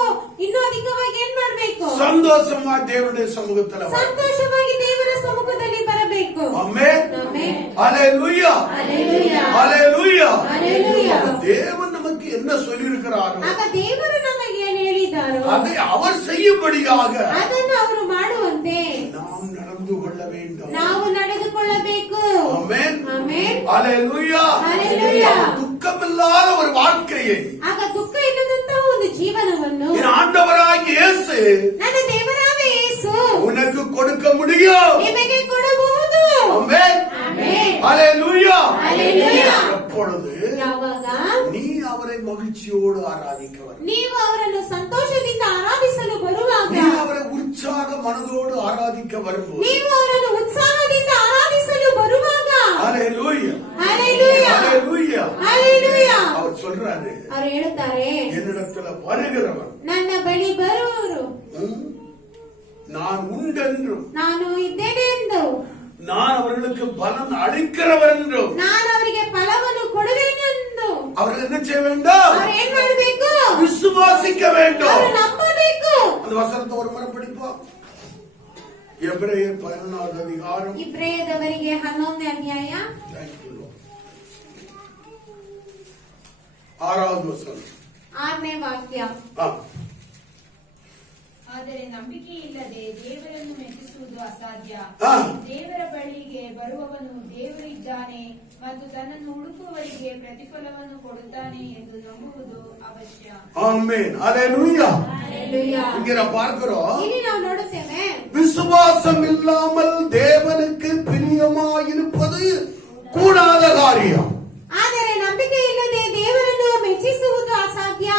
ಇನ್ನೂ ಅಧಿಕವಾಗಿ ಏನ್ ಮಾಡ್ಬೇಕು? சந்தோஷமா தேவனுடைய சமூகத்துல வரணும். ಸಂತೋಷವಾಗಿ ದೇವರ ಸಮ್ಮುಖದಲ್ಲಿ ಬರಬೇಕು. ஆமென். ಆಮೆನ್. ஹல்லேலூயா ஹல்லேலೂயா. ஹல்லேலூயா. ஹல்லேலூயா. தேவன் நமக்கு என்ன சொல்லி இருக்கிறாரோ ಆಗ ದೇವರು ನಮಗೆ ಏನ್ ಹೇಳಿದ್ದಾರೋ அதை அவர் செய்யும்படியாக ಅದನ್ನು ಅವರು ಮಾಡುವಂತೆ நாம் நடந்து கொள்ள வேண்டும். ನಾವು ನಡೆದುಕೊಳ್ಳಬೇಕು. ஆமென். ಆಮೆನ್. ஹல்லேலூயா. ஹல்லேலூயா. துக்கமில்லாத ஒரு வாழ்க்கையை ಆಗ ದುಃಖ ಇಲ್ಲದಂತಹ ಒಂದು ಜೀವನವನ್ನು என் ஆண்டவராகிய இயேசு ನನ್ನ ದೇವರಾದ ಯೇಸು உனக்கு கொடுக்க முடியும். ನಿಮಗೆ ಕೊಡಬಹುದು. ஆமென். ಆಮೆನ್. ஹல்லேலூயா. ஹல்லேலூயா. எப்பொழுது ಯಾವಾಗ நீ அவரை மகிழ்ச்சியோடு ஆராதிக்க வேண்டும். ನೀವು ಅವರನ್ನು ಸಂತೋಷದಿಂದ ಆರಾಧಿಸಲು ಬರುವಾಗ, நீ அவரை உற்சாக மனதோடு ஆராதிக்க வரும்போது, ನೀವು ಅವರನ್ನು ಉತ್ಸಾಹದಿಂದ ಆರಾಧಿಸಲು ಬರುವಾಗ, ஹல்லேலூயா ஹல்லேலூயா. ஹல்லேலூயா. ஹல்லேலೂயா. அவர் சொல்றாரு, ಅವರು ಹೇಳುತ್ತಾರೆ, என்னிடத்துல வருகிறவன் ನನ್ನ ಬಳಿ ಬರುವವರು நான் உண்டென்றும் ನಾನು ಇದ್ದೇನೆ ಎಂದು, நான் அவர்களுக்கு பலன் அளிக்கிறவர் என்றும் ನಾನು ಅವರಿಗೆ ಫಲವನ್ನು ಕೊಡುವೆನೆಂದು அவர்கள் என்ன செய்ய வேண்டும்? ಅವರು ಏನ್ ಮಾಡಬೇಕು? விசுவாசிக்க வேண்டும். ಅವರು ನಂಬಬೇಕು. அந்த வசனத்தை ஒரு முறை படிப்போம். எபிரேயர் 11வது அதிகாரம். ಇಬ್ರಿಯದವರಿಗೆ 11ನೇ ಅಧ್ಯಾಯ Thank you, Lord. 6வது வசனம். 6ನೇ ವಾಕ್ಯ. ஆ. ಆದರೆ ನಂಬಿಕೆ ಇಲ್ಲದೆ ದೇವರನ್ನು ಮೆಚ್ಚಿಸುವುದು ಅಸಾಧ್ಯ. ಆ. ದೇವರ ಬಳಿಗೆ ಬರುವವನು ದೇವರಿದ್ದಾನೆ ಮತ್ತು ತನ್ನನ್ನು ಹುಡುಕುವವರಿಗೆ ಪ್ರತಿಫಲವನ್ನು ಕೊಡುತ್ತಾನೆ ಎಂದು ನಂಬುವುದು ಅವಶ್ಯ. ஆமென். ஹல்லேலூயா. ಹಲ್ಲೆಲೂಯಾ. இங்க நான் பார்க்கிறோம், ಇಲ್ಲಿ ನಾವು ನೋಡುತ್ತೇವೆ, விசுவாசம் இல்லாமல் தேவனுக்கு பிரியமாயிருப்பது கூடாத காரியம். ಆದರೆ ನಂಬಿಕೆ ಇಲ್ಲದೆ ದೇವರನ್ನು ಮೆಚ್ಚಿಸುವುದು ಅಸಾಧ್ಯ.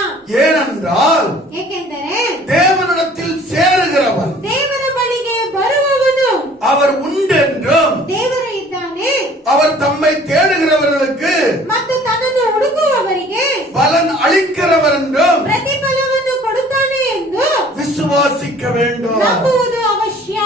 ஏனென்றால் ಏಕೆಂದರೆ தேவனிடத்தில் சேருகிறவன் ದೇವರ ಬಳಿಗೆ ಬರುವವನು அவர் உண்டென்றும் ದೇವರು ಇದ್ದಾನೆ அவர் தம்மை தேடுகிறவர்களுக்கு ಮತ್ತು ತನ್ನನ್ನು ಹುಡುಕುವವರಿಗೆ பலன் அளிக்கிறவர் என்றும் ಪ್ರತಿಫಲವನ್ನು ಕೊಡುತ್ತಾನೆ ಎಂದು விசுவாசிக்க வேண்டும். ನಂಬುವುದು ಅವಶ್ಯ.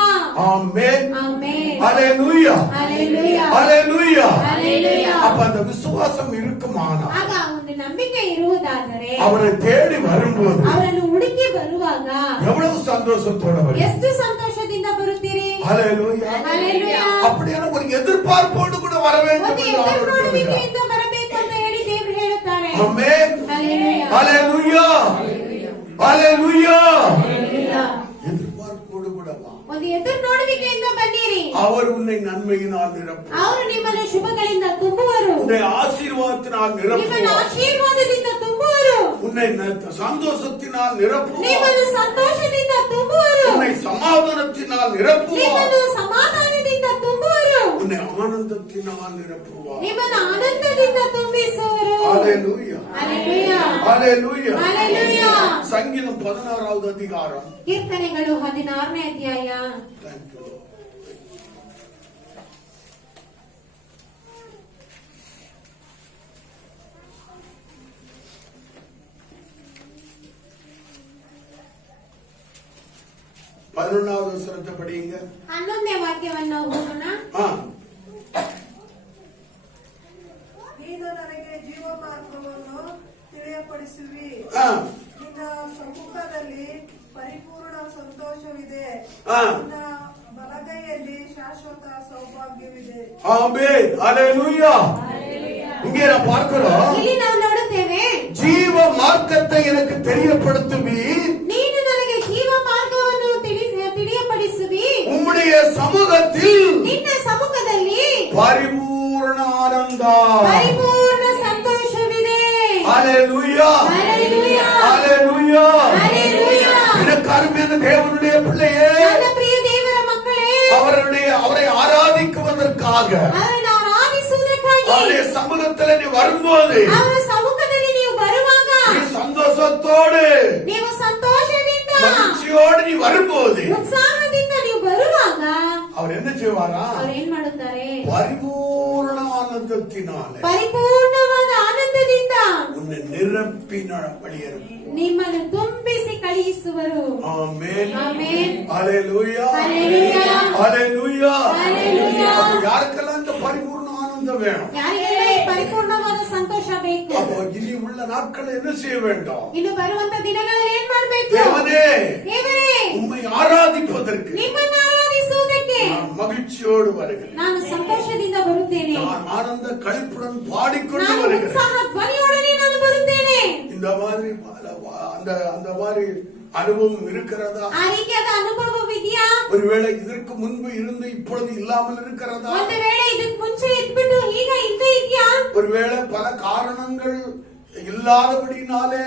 ஆமென். ಆಮೆನ್. ஹல்லேலூயா ಹಲ್ಲೆಲೂಯಾ. ஹல்லேலூயா. ಹಲ್ಲೆಲೂಯಾ. அப்ப அந்த விசுவாசம் இருக்குமானா ಆಗ ಒಂದು ನಂಬಿಕೆ ಇರುವುದಾದರೆ அவரை தேடி வரும்போது ಅವರನ್ನು ಹುಡುಕಿ ಬರುವಾಗ எவ்வளவு சந்தோஷத்தோட வரும். ಎಷ್ಟು ಸಂತೋಷದಿಂದ ಬರುತ್ತೀರಾ? ಬಂದಿರಿ. ஹalleluya. ஹalleluya. அப்படியான ஒரு எதிர்பார்ப்போடு கூட வர வேண்டும் ಒಂದು என்று ஆண்டவர் சொல்கிறார். ಎದುರುನೋಡುವಿಕೆಯಿಂದ ಬರಬೇಕು ಅಂತ ಹೇಳಿ ದೇವರು ಹೇಳುತ್ತಾರೆ. ஆமென். ஹalleluya. ஹalleluya. ஹalleluya. ஹalleluya. எதிர்பார்ப்போடு கூட வா. ಒಂದು ಎದುರುನೋಡುವಿಕೆಯಿಂದ ಬನ್ನಿರಿ. அவர் உன்னை நன்மையினால் நிரப்புவார். ಅವರು ನಿಮ್ಮನ್ನು ಶುಭಗಳಿಂದ ತುಂಬುವರು. உன்னை ஆசீர்வாதத்தினால் ನಿಮ್ಮನ್ನು நிரப்புவார். ಆಶೀರ್ವಾದದಿಂದ ತುಂಬುವರು. உன்னை சந்தோஷத்தினால் நிரப்புவார். ನಿಮ್ಮನ್ನು ಸಂತೋಷದಿಂದ ತುಂಬುವರು. உன்னை சமாதானத்தினால் நிரப்புவார். ನಿಮ್ಮನ್ನು ಸಮಾಧಾನದಿಂದ ತುಂಬುವರು. உன்னை ஆனந்தத்தினால் நிரப்புவார். ನಿಮ್ಮನ್ನು ಆನಂದದಿಂದ ತುಂಬಿಸುವರು. ஹalleluya. ஹalleluya. ஹalleluya. ஹalleluya. சங்கீதம் 16வது அதிகாரம். ಕೀರ್ತನೆಗಳು 16ನೇ ಅಧ್ಯಾಯ. Thank you, Lord. பதினொன்றாவது வசனத்தை படியுங்க. 11ನೇ ವಾಕ್ಯವನ್ನು ಓದೋಣ. ನೀನು ನನಗೆ ಜೀವ ಮಾರ್ಗವನ್ನು ತಿಳಿಯಪಡಿಸುವಿ. ನಿನ್ನ ಸಮ್ಮುಖದಲ್ಲಿ ಪರಿಪೂರ್ಣ ಸಂತೋಷವಿದೆ. ನಿನ್ನ ಬಲಗೈಯಲ್ಲಿ ಶಾಶ್ವತ ಸೌಭಾಗ್ಯವಿದೆ. ஆமென். ஹalleluya. இங்கே நாம் பார்க்கிறோம். ಇಲ್ಲಿ ನಾವು ನೋಡುತ್ತೇವೆ, ஜீவ மார்க்கத்தை எனக்கு தெரியப்படுத்துவி. ನೀನು ನನಗೆ ಜೀವ ಮಾರ್ಗವನ್ನು ತಿಳಿಯಪಡಿಸುವಿ. உம்முடைய சமூகத்தில் ನಿನ್ನ ಸಮ್ಮುಖದಲ್ಲಿ பரிபூர்ண ஆனந்த. ಪರಿಪೂರ್ಣ ಸಂತೋಷವಿದೆ. ஹalleluya. ஹalleluya. ஹalleluya. ஹalleluya. எனக்கு அருமையான தேவனுடைய பிள்ளையே, ನನ್ನ ಪ್ರಿಯ ದೇವರ ಮಕ್ಕಳೇ, அவரை ஆராதிக்குவதற்காக ಅವರನ್ನು ಆರಾಧಿಸುವುದಕ್ಕಾಗಿ அவருடைய சமூகத்தில் நீ வரும்போது ಅವರ ಸಮ್ಮುಖದಲ್ಲಿ ನೀವು ಬರುವಾಗ, நீ சந்தோஷத்தோடு ನೀವು ಸಂತೋಷದಿಂದ மகிழ்ச்சியோடு நீ வரும்போது ಉತ್ಸಾಹದಿಂದ ನೀವು ಬರುವಾಗ அவர் என்ன செய்வாரா? ಅವ್ರು ಏನ್ ಮಾಡುತ್ತಾರೆ? பரிபூர்ண ஆனந்தத்தினாலே ಪರಿಪೂರ್ಣವಾದ ಆನಂದದಿಂದ உன்னை நிரப்பின வழியிருக்கும். ನಿಮ್ಮನ್ನು ತುಂಬಿಸಿ ಕಳುಹಿಸುವರು. ஆமென். ಆಮೆನ್. ஹalleluya. ஹalleluya. ஹalleluya. ஹalleluya. அப்ப யாருக்கெல்லாம் இந்த பரிபூர்ண ஆனந்தம் வேணும்? ಯಾರಿಗೆಲ್ಲ ಈ ಪರಿಪೂರ್ಣವಾದ ಸಂತೋಷ ಬೇಕು? அப்போ இனி உள்ள நாட்கள் என்ன செய்ய வேண்டும்? ಇನ್ನು ಬರುವಂತ ದಿನಗಳಲ್ಲಿ ಏನ್ ಮಾಡ್ಬೇಕು? தேவனே, ದೇವರೇ, உம்மை ஆராதிப்பதற்கு ನಿಮ್ಮನ್ನು ಆರಾಧಿಸುವುದಕ್ಕೆ நான் மகிழ்ச்சியோடு வருகிறேன். ನಾನು ಸಂತೋಷದಿಂದ ಬರುತ್ತೇನೆ. நான் ஆனந்த களிப்புடன் பாடிக்கொண்டு ನಾನು வருகிறேன். ಉತ್ಸಾಹ ಧ್ವನಿಯೊಡನೆ ನಾನು ಬರುತ್ತೇನೆ. இந்த மாதிரி அந்த மாதிரி அனுபவம் இருக்கிறதா? ಆ ರೀತಿಯಾದ ಅನುಭವವಿದೆಯಾ? ஒருவேளை இதற்கு முன்பு இருந்து இப்பொழுது இல்லாமல் இருக்கிறதா? ಒಂದು ವೇಳೆ ಇದಕ್ಕೆ ಮುಂಚೆ ಇದ್ಬಿಟ್ಟು ಈಗ ಇದ್ದೇ ಇದೆಯಾ? ஒருவேளை பல காரணங்கள் இல்லாதபடினாலே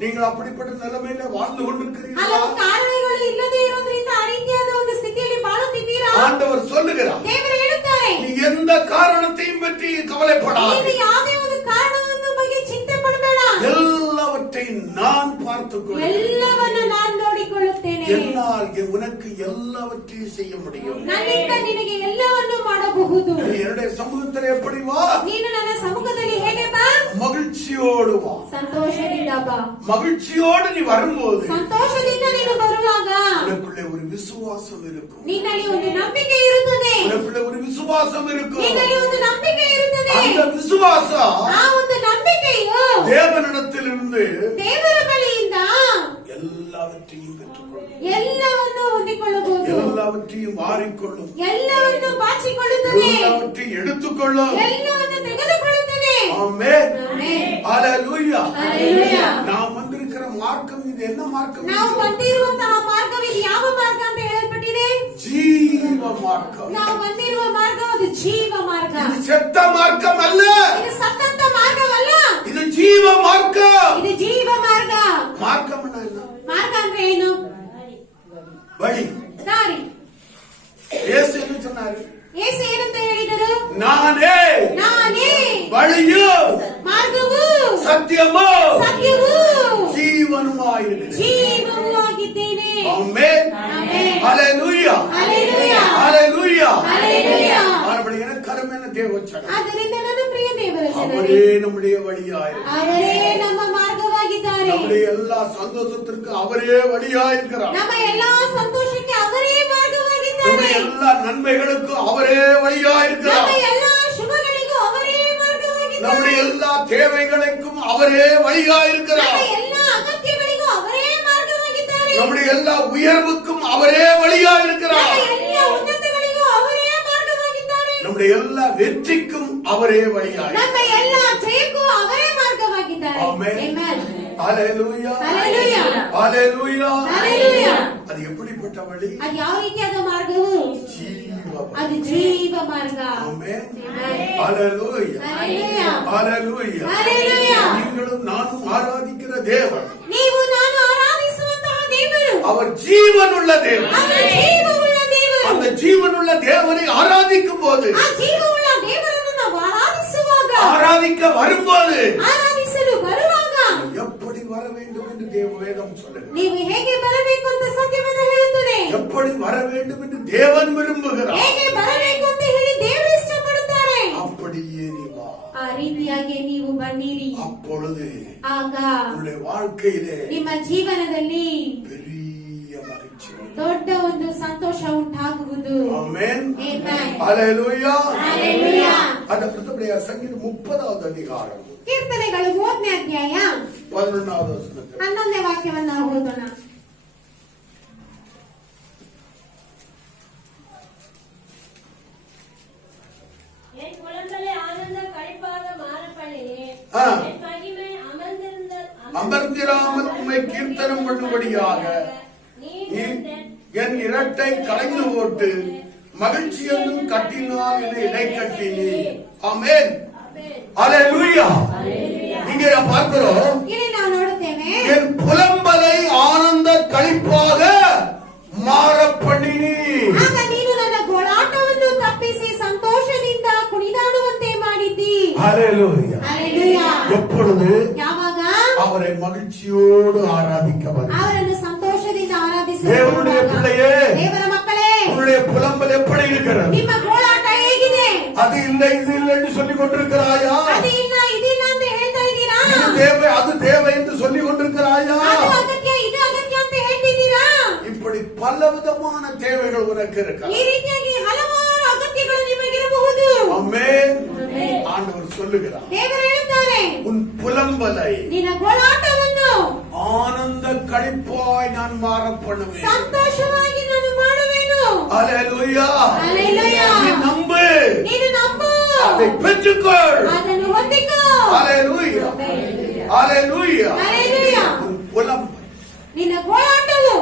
நீங்கள் அப்படிப்பட்ட நிலைமையில வாழ்ந்து கொண்டிருக்கிறீர்களா? ಹಲವು ಕಾರಣಗಳು ಇಲ್ಲದೆ ಇರೋದ್ರಿಂದ ಆ ರೀತಿಯಾದ ಒಂದು ಸ್ಥಿತಿಯಲ್ಲಿ ಬಾಳುತ್ತಿದ್ದೀರಾ? ஆண்டவர் சொல்லுகிறார், ದೇವರು ಹೇಳುತ್ತಾರೆ, நீ எந்த காரணத்தையும் பற்றி கவலைப்படாதே. ನೀನು ಯಾವುದೇ ಒಂದು ಕಾರಣವನ್ನು ಬಗ್ಗೆ ಚಿಂತೆ ಪಡಬೇಡ. எல்லாவற்றையும் நான் பார்த்துக்கொள்கிறேன். ಎಲ್ಲವನ್ನು ನಾನು ನೋಡಿಕೊಳ್ಳುತ್ತೇನೆ. என்னால் உனக்கு எல்லாவற்றையும் செய்ய முடியும். ನನ್ನಿಂದ ನಿನಗೆ ಎಲ್ಲವನ್ನು ಮಾಡಬಹುದು. நீ என்னுடைய சமூகத்தில் எப்படி வா? ನೀನು ನನ್ನ ಸಮ್ಮುಖದಲ್ಲಿ ಹೇಗೆ ಬಾ? மகிழ்ச்சியோடு வா. ಸಂತೋಷದಿಂದ ಬಾ. மகிழ்ச்சியோடு நீ வரும்போது ಸಂತೋಷದಿಂದ ನೀನು ಬರುವಾಗ உனக்குள்ளே ஒரு விசுவாசம் இருக்கும். ನಿನ್ನಲ್ಲಿ ಒಂದು ನಂಬಿಕೆ ಇರುತ್ತದೆ. உனக்குள்ளே ஒரு விசுவாசம் இருக்கும். ನಿನ್ನಲ್ಲಿ ಒಂದು ನಂಬಿಕೆ ಇರುತ್ತದೆ. அந்த விசுவாசம் ಆ ಒಂದು ನಂಬಿಕೆಯು தேவனிடத்திலிருந்து ದೇವರ ಬಳಿಯಿಂದ எல்லாவற்றையும் பெற்றுக்கொள்ளும். ಎಲ್ಲವನ್ನು ಹೊಂದಿಕೊಳ್ಳಬಹುದು. எல்லாவற்றையும் மாறிக்கொள்ளும். ಎಲ್ಲವನ್ನು ಬಾಚಿಕೊಳ್ಳುತ್ತದೆ. எல்லாவற்றையும் எடுத்துக்கொள்ளும். ಎಲ್ಲವನ್ನು ತೆಗೆದುಕೊಳ್ಳುತ್ತದೆ. ஆமென். ಆಮೆನ್. ஹalleluya. ஹalleluya. நாம் வந்திருக்கிற மார்க்கம் இது என்ன மார்க்கம்? ನಾವು ಬಂದಿರುವಂತಹ ಮಾರ್ಗವಿದು ಯಾವ ಮಾರ್ಗ ಅಂತ ಹೇಳಲ್ಪಟ್ಟಿದೆ? ஜீவ மார்க்கம். ನಾವು ಬಂದಿರುವ ಮಾರ್ಗ ಅದು ಜೀವ ಮಾರ್ಗ. இது செத்த மார்க்கம் அல்ல. ಇದು ಸತ್ತಂತ ಮಾರ್ಗವಲ್ಲ. இது ஜீவ மார்க்கம். ಇದು ಜೀವ ಮಾರ್ಗ. மார்க்கம் என்ன? ಮಾರ್ಗ ಅಂದ್ರೆ ಏನು? வழி. ದಾರಿ. இயேசு என்ன சொன்னாரு? ಯೇಸು ಏನಂತ ಹೇಳಿದರು? நானே வழியும் ಮಾರ್ಗವು சத்தியமும் ಸತ್ಯವೂ ஜீவனுமாயிருக்கிறேன். ಜೀವವೂ ಆಗಿದ್ದೇನೆ. ஆமென். ಆಮೆನ್. ஹalleluya. ஹalleluya. ஹalleluya. ஹalleluya. மறுபடியும் எனக்கு கருமையான தேவச்சனம். ಆದ್ದರಿಂದ ನನ್ನ ಪ್ರಿಯ ದೇವರ ಜನರೇ, அவரே நம்முடைய வழியாயிருக்கிறார். ಅವರೇ ನಮ್ಮ ಮಾರ್ಗವಾಗಿದ್ದಾರೆ. நம்முடைய எல்லா சந்தோஷத்திற்கு அவரே வழியாயிருக்கிறார். ನಮ್ಮ ಎಲ್ಲಾ ಸಂತೋಷಕ್ಕೆ ಅವರೇ ಮಾರ್ಗವಾಗಿದ್ದಾರೆ. நம்முடைய எல்லா நன்மைகளுக்கும் அவரே வழியாயிருக்கிறார். ನಮ್ಮ ಎಲ್ಲಾ ಶುಭಗಳಿಗೂ ಅವರೇ ಮಾರ್ಗವಾಗಿದ್ದಾರೆ. நம்முடைய எல்லா தேவைகளுக்கும் அவரே வழியாயிருக்கிறார். ನಮ್ಮ ಎಲ್ಲಾ ಅಗತ್ಯಗಳಿಗೂ ಅವರೇ ಮಾರ್ಗವಾಗಿದ್ದಾರೆ. நம்முடைய எல்லா உயர்வுக்கும் அவரே வழியாயிருக்கிறார். ನಮ್ಮ ಎಲ್ಲ நம்முடைய எல்லா வெற்றிக்கும் அவரே வழியாய். ನಮ್ಮ ಎಲ್ಲ ಜಯಕ್ಕೂ ಅವರೇ ಮಾರ್ಗವಾಗಿದ್ದಾರೆ. ಆಮೆನ್. ಆಮೆನ್. ஹalleluya. ஹalleluya. ஹalleluya. ஹalleluya. அது எப்படிப்பட்ட வழி? ಅದು ಯಾವ ರೀತಿಯಾದ ಮಾರ್ಗವು? ಅದು ಜೀವ ಮಾರ್ಗ. ಆಮೆನ್. ஹalleluya. ஹalleluya. ஹalleluya. ஹalleluya. நீங்களும் நானும் ஆராதிக்கிற தேவன், ನೀವು ನಾನು ಆರಾಧಿಸುವಂತಹ ದೇವರು, அவர் ஜீவனுள்ள தேவன். அவர் ಜೀವವುಳ್ಳ ದೇವರು. அந்த ஜீவனுள்ள தேவனை ஆராதிக்கும் போது, ಆ ಜೀವವುಳ್ಳ ದೇವರನ್ನು ನಾವು ಆರಾಧಿಸುವಾಗ, ஆராதிக்க வரும்போது ಆರಾಧಿಸಲು ಬರುವಾಗ எப்படி வர வேண்டும் என்று தேவ வேதம் சொல்லுகிறது. ನೀವು ಹೇಗೆ ಬರಬೇಕು ಅಂತ ಸತ್ಯವನ್ನು ಹೇಳುತ್ತದೆ. எப்படி வர வேண்டும் என்று தேவன் விரும்புகிறார். ಹೇಗೆ ಬರಬೇಕು ಅಂತ ಹೇಳಿ ದೇವರು ಇಷ್ಟಪಡುತ್ತಾರೆ. அப்படியே நீ வா. ಆ ರೀತಿಯಾಗಿ ನೀವು ಬನ್ನಿರಿ. அப்பொழுது ಆಗ உன்னுடைய வாழ்க்கையிலே ನಿಮ್ಮ ಜೀವನದಲ್ಲಿ பெரிய மகிழ்ச்சி, ದೊಡ್ಡ ಒಂದು ಸಂತೋಷ ಉಂಟಾಗುವುದು. ஆமென். ಆಮೆನ್. ஹalleluya. ஹalleluya. அடுத்தபடியா சங்கீதம் 30வது அதிகாரம் ಕೀರ್ತನೆಗಳು 3ನೇ ಅಧ್ಯಾಯ 11வது வசனத்தில் 11ನೇ ವಾಕ್ಯವನ್ನ ಓದೋಣ. என் குழந்தைகளை ஆனந்த களிப்பாக மாறப்பண்ணினே. ஆ. என் மகிமை அமர்ந்திராமல் உம்மை கீர்த்தனம் பண்ணும்படியாக நீ நீ என் இரட்டை களைந்து போட்டு மகிழ்ச்சி என்னும் கட்டினால் என்னை இடைக்கட்டினே. ஆமென். ஹalleluya. இங்கே பார்க்கிறோம், ಇಲ್ಲಿ ನಾವು ನೋಡುತ್ತೇವೆ, என் புலம்பலை ஆனந்த களிப்பாக மாற பண்ணினி. ಆಗ ನೀನು ನನ್ನ ಗೋಳಾಟವನ್ನು ತಪ್ಪಿಸಿ ಸಂತೋಷದಿಂದ ಕುಣಿದಾಡುವಂತೆ ಮಾಡಿದ್ದಿ. ஹalleluya. ಹalleluya. எப்பொழுது? ಯಾವಾಗ? அவரை மகிழ்ச்சியோடு ஆராதிக்க வந்து, ಅವರನ್ನು ಸಂತೋಷದಿಂದ ಆರಾಧಿಸುವ தேவனுடைய பிள்ளையே, ದೇವರ ಮಕ್ಕಳೇ, உன்னுடைய புலம்பல் எப்படி இருக்கிறது? ನಿಮ್ಮ ಗೋಳಾಟ ಹೇಗಿದೆ? அது இல்லை இது இல்லை என்று சொல்லிக் கொண்டிருக்கிறாயா? ಅದು ಇಲ್ಲ ಇದಿಲ್ಲ ಅಂತ ಹೇಳ್ತಾ ಇದ್ದೀರಾ? இது தேவை அது தேவை என்று சொல்லிக் கொண்டிருக்கிறாயா? ಅದು ಅಗತ್ಯ ಇದು ಅಗತ್ಯ ಅಂತ ಹೇಳ್ತಿದ್ದೀರಾ? இப்படி பலவிதமான தேவைகள் உனக்கு இருக்கு. ಈ ರೀತಿಯಾಗಿ ಹಲವಾರು ಅಗತ್ಯಗಳು ನಿಮಗಿರಬಹುದು. ஆமென். ஆண்டவர் சொல்லுகிறார், ದೇವರು ಹೇಳುತ್ತಾರೆ, உன் புலம்பலை ನಿನ್ನ ಗೋಳಾಟವನ್ನು ஆனந்த களிப்பாய் நான் மாற பண்ணுவேன். ಸಂತೋಷವಾಗಿ ನಾನು ಮಾಡುವೆನು. ஹalleluya. ஹalleluya. நீ நம்பு, ನೀನು ನಂಬು, அதை பெற்றுக்கொள். ಅದನ್ನು ಹೊಂದಿಕೋ. ஹalleluya. ஹalleluya. ஹalleluya. உன் புலம்பல், ನಿನ್ನ ಗೋಳಾಟವು,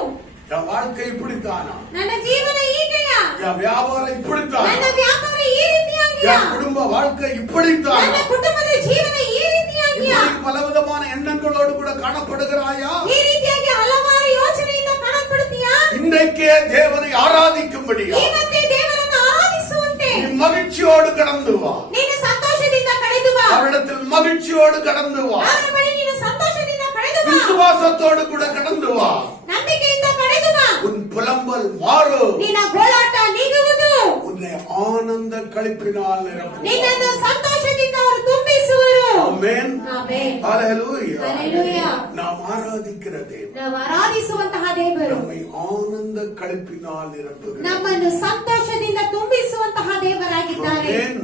என் வாழ்க்கை இப்படித்தானா, ನನ್ನ ಜೀವನ ಹೀಗೆಯ, என் வியாபாரம் இப்படித்தான், ನನ್ನ ವ್ಯಾಪಾರ ಈ ರೀತಿಯಾಗಿಯ, என் குடும்ப வாழ்க்கை இப்படித்தான், ನನ್ನ ಕುಟುಂಬದ ಜೀವನ ಈ ರೀತಿಯಾಗಿಯ, இப்படி பலவிதமான எண்ணங்களோடு கூட காணப்படுகிறாயா? ಈ ರೀತಿಯಾಗಿ ಹಲವಾರು ಯೋಚನೆಯಿಂದ ಕಾಣப்படுತ್ತೀಯಾ? இன்றைக்கே தேவனை ஆராதிக்கும்படியா ಇವತ್ತೇ ದೇವರನ್ನು ಆರಾಧಿಸುವಂತೆ நீ மகிழ்ச்சியோடு கடந்து வா. ನೀನು ಸಂತೋಷದಿಂದ ಕಳೆದು ಬಾ. அவரிடத்தில் மகிழ்ச்சியோடு கடந்து வா. ಅವರ ಬಳಿ ನೀನು ಸಂತೋಷದಿಂದ ಕಳೆದು ಬಾ. விசுவாசத்தோடு கூட கடந்து வா. ನಂಬಿಕೆಯಿಂದ ಕಳೆದು ಬಾ. உன் புலம்பல் மாறும். ನಿನ್ನ ಗೋಳಾಟ ನೀಗುವುದು. உன்னை ஆனந்த களிப்பினால் நிரப்புவார். ನಿನ್ನನ್ನು ಸಂತೋಷದಿಂದ ಅವರು ತುಂಬಿಸುವರು. ஆமென். ಆಮೆನ್. ஹalleluya. ಹalleluya. நாம் ஆராதிக்கிற தேவன் ನಾವು ಆರಾಧಿಸುವಂತಹ ದೇವರು நம்மை ஆனந்த களிப்பினால் நிரப்புகிறார். ನಮ್ಮನ್ನು ಸಂತೋಷದಿಂದ ತುಂಬಿಸುವಂತಹ ದೇವರಾಗಿದ್ದಾರೆ. ஆமென்.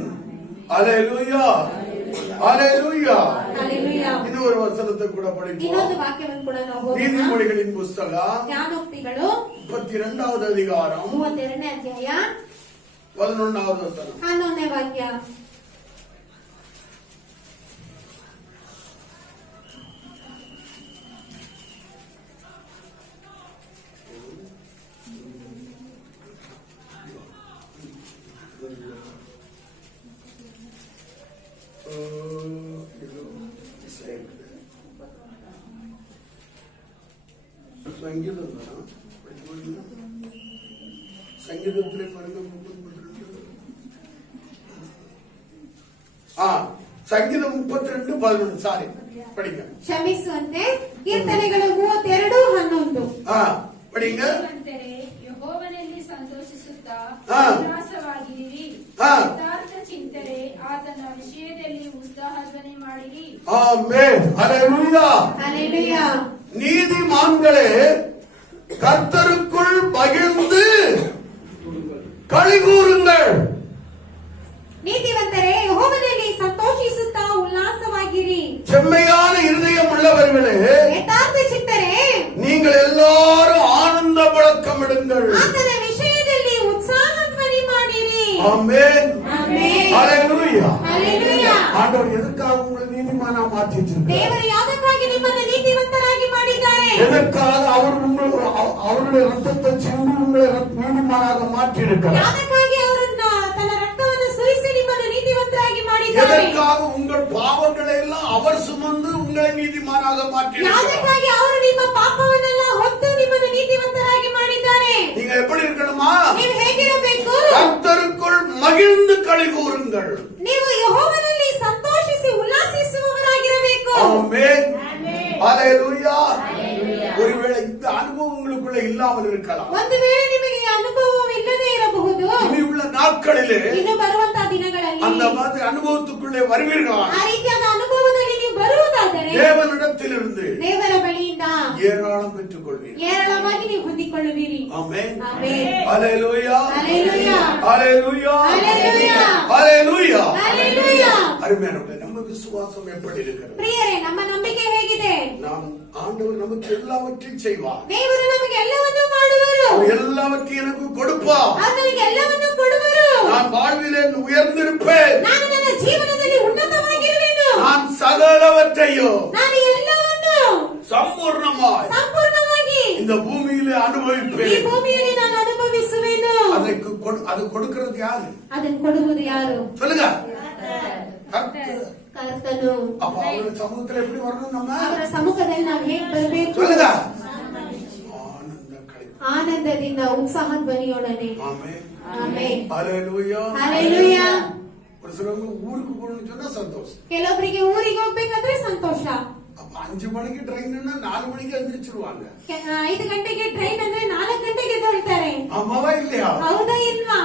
ஹalleluya. ஹalleluya. ಹalleluya. இன்னொரு வசனத்தை கூட படிப்போம். ಇನ್ನೊಂದು ವಾಕ್ಯವನ್ನು ಕೂಡ ನಾವು ಓದೋಣ. நீதிமொழிகளின் புஸ்தகம் ಜ್ಞಾನೋಕ್ತಿಗಳು 32வது அதிகாரம் 32ನೇ ಅಧ್ಯಾಯ 11வது வசனம். 11ನೇ ವಾಕ್ಯ. சங்கீதத்திலே பாருங்க 32. சங்கீதம் 32:11. சாரி படிங்க. ಕ್ಷಮಿಸುವಂತೆ ಕೀರ್ತನೆಗಳು 32:11. படிங்க. ಜೀವಂತರೇ, ಯೆಹೋವನಲ್ಲಿ ಸಂತೋಷಿಸುತ್ತಾ ಆ. ಉಲ್ಲಾಸವಾಗಿರಿ. ಆ. ಯಥಾರ್ಥ ಚಿಂತರೆ ಆತನ ವಿಷಯದಲ್ಲಿ ಉತ್ಸಾಹಧ್ವನಿ ಮಾಡಿರಿ. ஆமென். ஹalleluya. ಹalleluya. நீதிமான்களே, கர்த்தருக்குள் மகிழ்ந்து களிகூருங்கள். ನೀತಿವಂತರೇ, ಯೆಹೋವನಲ್ಲಿ ಸಂತೋಷಿಸುತ್ತಾ ಉಲ್ಲಾಸವಾಗಿರಿ. செம்மையான இருதயம் உள்ளவர்களே, ಯಥಾರ್ಥ ಚಿತ್ತರೇ, நீங்கள் எல்லாரும் ஆனந்த முழக்கமிடுங்கள். ಆತನ ವಿಷಯದಲ್ಲಿ ಉತ್ಸಾಹ ಧ್ವನಿ ಮಾಡಿರಿ. ஆமென். ಆಮೆನ್. ஆண்டவர் எதுக்காக உங்களை நீதிமானா மாற்றிட்டு ದೇವರು ಯಾವುದಕ್ಕಾಗಿ ನಿಮ್ಮನ್ನು ನೀತಿವಂತರಾಗಿ ಮಾಡಿದ್ದಾರೆ? எதற்காக அவருடைய ரத்தத்தை சிந்தி உங்களை நீதிமானாக மாற்றி இருக்கிறார்? ಯಾವುದಕ್ಕಾಗಿ ಅವರನ್ನ ತನ್ನ ರಕ್ತವನ್ನು ಸುರಿಸಿ ನಿಮ್ಮನ್ನು ನೀತಿವಂತರಾಗಿ ಮಾಡಿದ್ದಾರೆ? எதற்காக உங்கள் பாவங்களை எல்லாம் அவர் சுமந்து உங்களை நீதிமானாக மாற்றி ಯಾವುದಕ್ಕಾಗಿ ಅವರು ನಿಮ್ಮ ಪಾಪವನ್ನೆಲ್ಲ ಹೊತ್ತು ನಿಮ್ಮನ್ನು ನೀತಿವಂತರಾಗಿ ಮಾಡಿದ್ದಾರೆ? நீங்க எப்படி இருக்கணுமா? ನೀವು ಹೇಗಿರಬೇಕು? கர்த்தருக்குள் மகிழ்ந்து களி கூறுங்கள். ನೀವು ಯೆಹೋವನಲ್ಲಿ ಸಂತೋಷಿಸಿ ಉಲ್ಲಾಸಿಸುವವರಾಗಿರಬೇಕು. ஆமென். ஹalleluya. ஒருவேளை இந்த அனுபவம் உங்களுக்குள்ள இல்லாமல் இருக்கலாம். ಒಂದು ವೇಳೆ ನಿಮಗೆ ಈ ಅನುಭವವಿಲ್ಲದೆ ಇರಬಹುದು. இனி உள்ள நாட்களிலே ಇನ್ನು ಬರುವಂತಹ ದಿನಗಳಲ್ಲಿ அந்த மாதிரி அனுபவத்துக்குள்ளே வருவீர்களா? ಆ ರೀತಿಯಾದ ಅನುಭವದಲ್ಲಿ ನೀವು ಬರುವುದಾದರೆ தேவனிடத்திலிருந்து ದೇವರ ಬಳಿಯಿಂದ ஏராளம் பெற்றுக் கொள்வீர்கள். ಏರಳವಾಗಿ ನೀವು ಹೊಂದಿಕೊಳ್ಳುವಿರಿ. ஆமென். ಆಮೆನ್. ஹalleluya. ஹalleluya. ஹalleluya. ஹalleluya. ஹalleluya. ஹalleluya. அருமையானவர்களே, நம்ம விசுவாசம் எப்படி இருக்கிறது? ಪ್ರಿಯರೇ, ನಮ್ಮ ನಂಬಿಕೆ ಹೇಗಿದೆ? நாம் ஆண்டவர் நமக்கு எல்லாவற்றையும் செய்வார். ದೇವರು ನಮಗೆ ಎಲ್ಲವನ್ನೂ ಮಾಡುವರು. அவர் எல்லாவற்றையும் எனக்கு கொடுப்பார். அவர் ನನಗೆ ಎಲ್ಲವನ್ನೂ ಕೊಡುವರು. நான் வாழ்விலே உயர்ந்திருப்பேன். ನಾನು ನನ್ನ ಜೀವನದಲ್ಲಿ ಉನ್ನತವಾಗಿರುವೆನು. நான் சகலவற்றையும் ನಾನು ಎಲ್ಲವನ್ನೂ ಸಂಪೂರ್ಣವಾಗಿ இந்த பூமியிலே ಈ அனுபவிப்பேன். ಭೂಮಿಯಲ್ಲಿ ನಾನು ಅನುಭವಿಸುವೆನು. அது கொடுக்கிறது யாரு? ಅದನ್ನು ಕೊಡುವುದು ಯಾರು? சொல்லுங்க. கர்த்தர். ಕರ್ತನು. அப்ப அவருடைய சமூகத்துல எப்படி வரணும்? நம்ம ಅವರ ಸಮ್ಮುಖದಲ್ಲಿ ನಾವು ಹೇಗೆ ಬರಬೇಕು? சொல்லுங்க. ஆனந்த களி. ಆನಂದದಿಂದ ಉತ್ಸಾಹ ಧ್ವನಿಯೊಡನೆ. ஆமென். ಆಮೆನ್. ஹalleluya. ಹalleluya. ஒரு சிலவங்க ஊருக்கு போகணும்னு சொன்னா சந்தோஷம். ಕೆಲವೊಬ್ಬರಿಗೆ ಊರಿಗೆ ಹೋಗ್ಬೇಕಂದ್ರೆ ಸಂತೋಷ. அப்ப 5 மணிக்கு ட்ரெயின்னா 4 மணிக்கு எந்திரிச்சிருவாங்க. 5 ಗಂಟೆಗೆ ಟ್ರೈನ್ ಅಂದ್ರೆ 4 ಗಂಟೆಗೆ ಎದ್ದೇಳ್ತಾರೆ. ஆமாவா இல்லையா? ಹೌದಾ ಇಲ್ವಾ?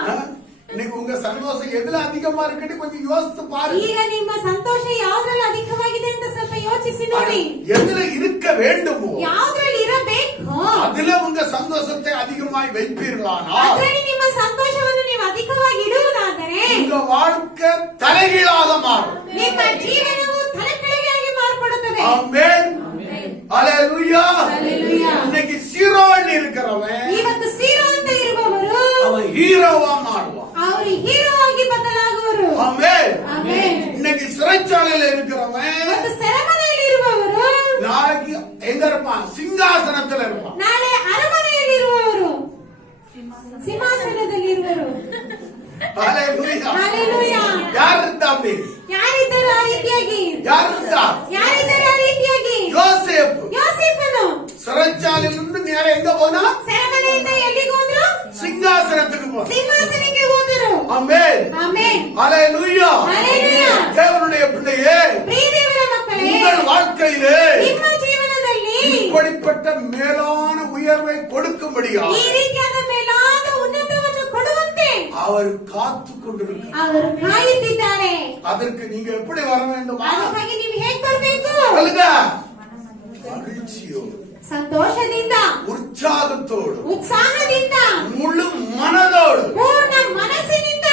இன்னைக்கு உங்க சந்தோஷம் எதுல அதிகமா இருக்குன்னு கொஞ்சம் யோசித்து பாருங்க. ಈಗ ನಿಮ್ಮ ಸಂತೋಷ ಯಾವ್ದ್ರಲ್ಲಿ ಅಧಿಕವಾಗಿದೆ ಅಂತ ಸ್ವಲ್ಪ ಯೋಚಿಸಿ ನೋಡಿ. எதுல இருக்க வேண்டுமோ ಯಾವ್ದ್ರಲ್ಲಿ ಇರಬೇಕು அதுல உங்க சந்தோஷத்தை அதிகமாய் வைப்பீர்களானால் ಅದರಲ್ಲಿ ನಿಮ್ಮ ಸಂತೋಷವನ್ನು ನೀವು ಅಧಿಕವಾಗಿ ಇಡುವುದಾದರೆ உங்க வாழ்க்கை தலைகீழாக மாறும். ನಿಮ್ಮ ಜೀವನವು ತಲೆಕೆಳಗಾಗಿ ಮಾರ್ಪಡುತ್ತದೆ. ஆமென். ஹalleluya. ஹalleluya. இன்னைக்கு சீரோன் இருக்கிறவன் ಇವತ್ತು ಸೀರೋ ಅಂತ ಇರುವವರು அவன் ஹீரோவா மாறுவான். ಅವರು ಹೀರೋ ಆಗಿ ಬದಲಾಗುವರು. ஆமென். ಆಮೆನ್. இன்னைக்கு சிறைச்சாலையில இருக்கிறவன் ಇವತ್ತು ಸೆರೆಮನೆಯಲ್ಲಿ ಇರುವವರು நாளைக்கு எங்க இருப்பான்? சிங்காசனத்துல இருப்பான். ನಾಳೆ ಅರಮನೆಯಲ್ಲಿ ಇರುವವರು ಸಿಂಹಾಸನದಲ್ಲಿ ಇರುವರು. ஹalleluya. ஹalleluya. யார் இருந்தா அப்படி? ಯಾರಿದ್ದರು ಆ ರೀತಿಯಾಗಿ? யார் இருந்தா? ಯಾರಿದ್ದರು ಆ ರೀತಿಯಾಗಿ? யோசேப்பு ಯೋಸೇಫನು சிறைச்சாலையிலிருந்து நேர எங்க போனா? ಸೆರೆಮನೆಯಿಂದ ಎಲ್ಲಿಗೆ ಹೋದ್ರು? சிங்காசனத்துக்கு போனா. ಸಿಂಹಾಸನಕ್ಕೆ ಹೋದರು. ஆமென். ಆಮೆನ್. ஹalleluya. ஹalleluya. தேவனுடைய பிள்ளையே, ಪ್ರಿಯ ದೇವರ ಮಕ್ಕಳೇ, உங்கள் வாழ்க்கையிலே ನಿಮ್ಮ ಜೀವನದಲ್ಲಿ இப்படிப்பட்ட மேலான உயர்வை கொடுக்கும்படியாக ಈ ರೀತಿಯಾದ ಮೇಲಾದ ಉನ್ನತವನ್ನು ಕೊಡುವಂತೆ அவர் காத்து கொண்டிருக்கிறார். ಅವರು ಕಾಯುತ್ತಿದ್ದಾರೆ. அதற்கு நீங்க எப்படி வர வேண்டுமா? ಅದಕ್ಕಾಗಿ ನೀವು ಹೇಗೆ ಬರಬೇಕು? சொல்லுங்க. மகிழ்ச்சியோடு, ಸಂತೋಷದಿಂದ, உற்சாகத்தோடு, ಉತ್ಸಾಹದಿಂದ, முழு மனதோடு ಪೂರ್ಣ ಮನಸ್ಸಿನಿಂದ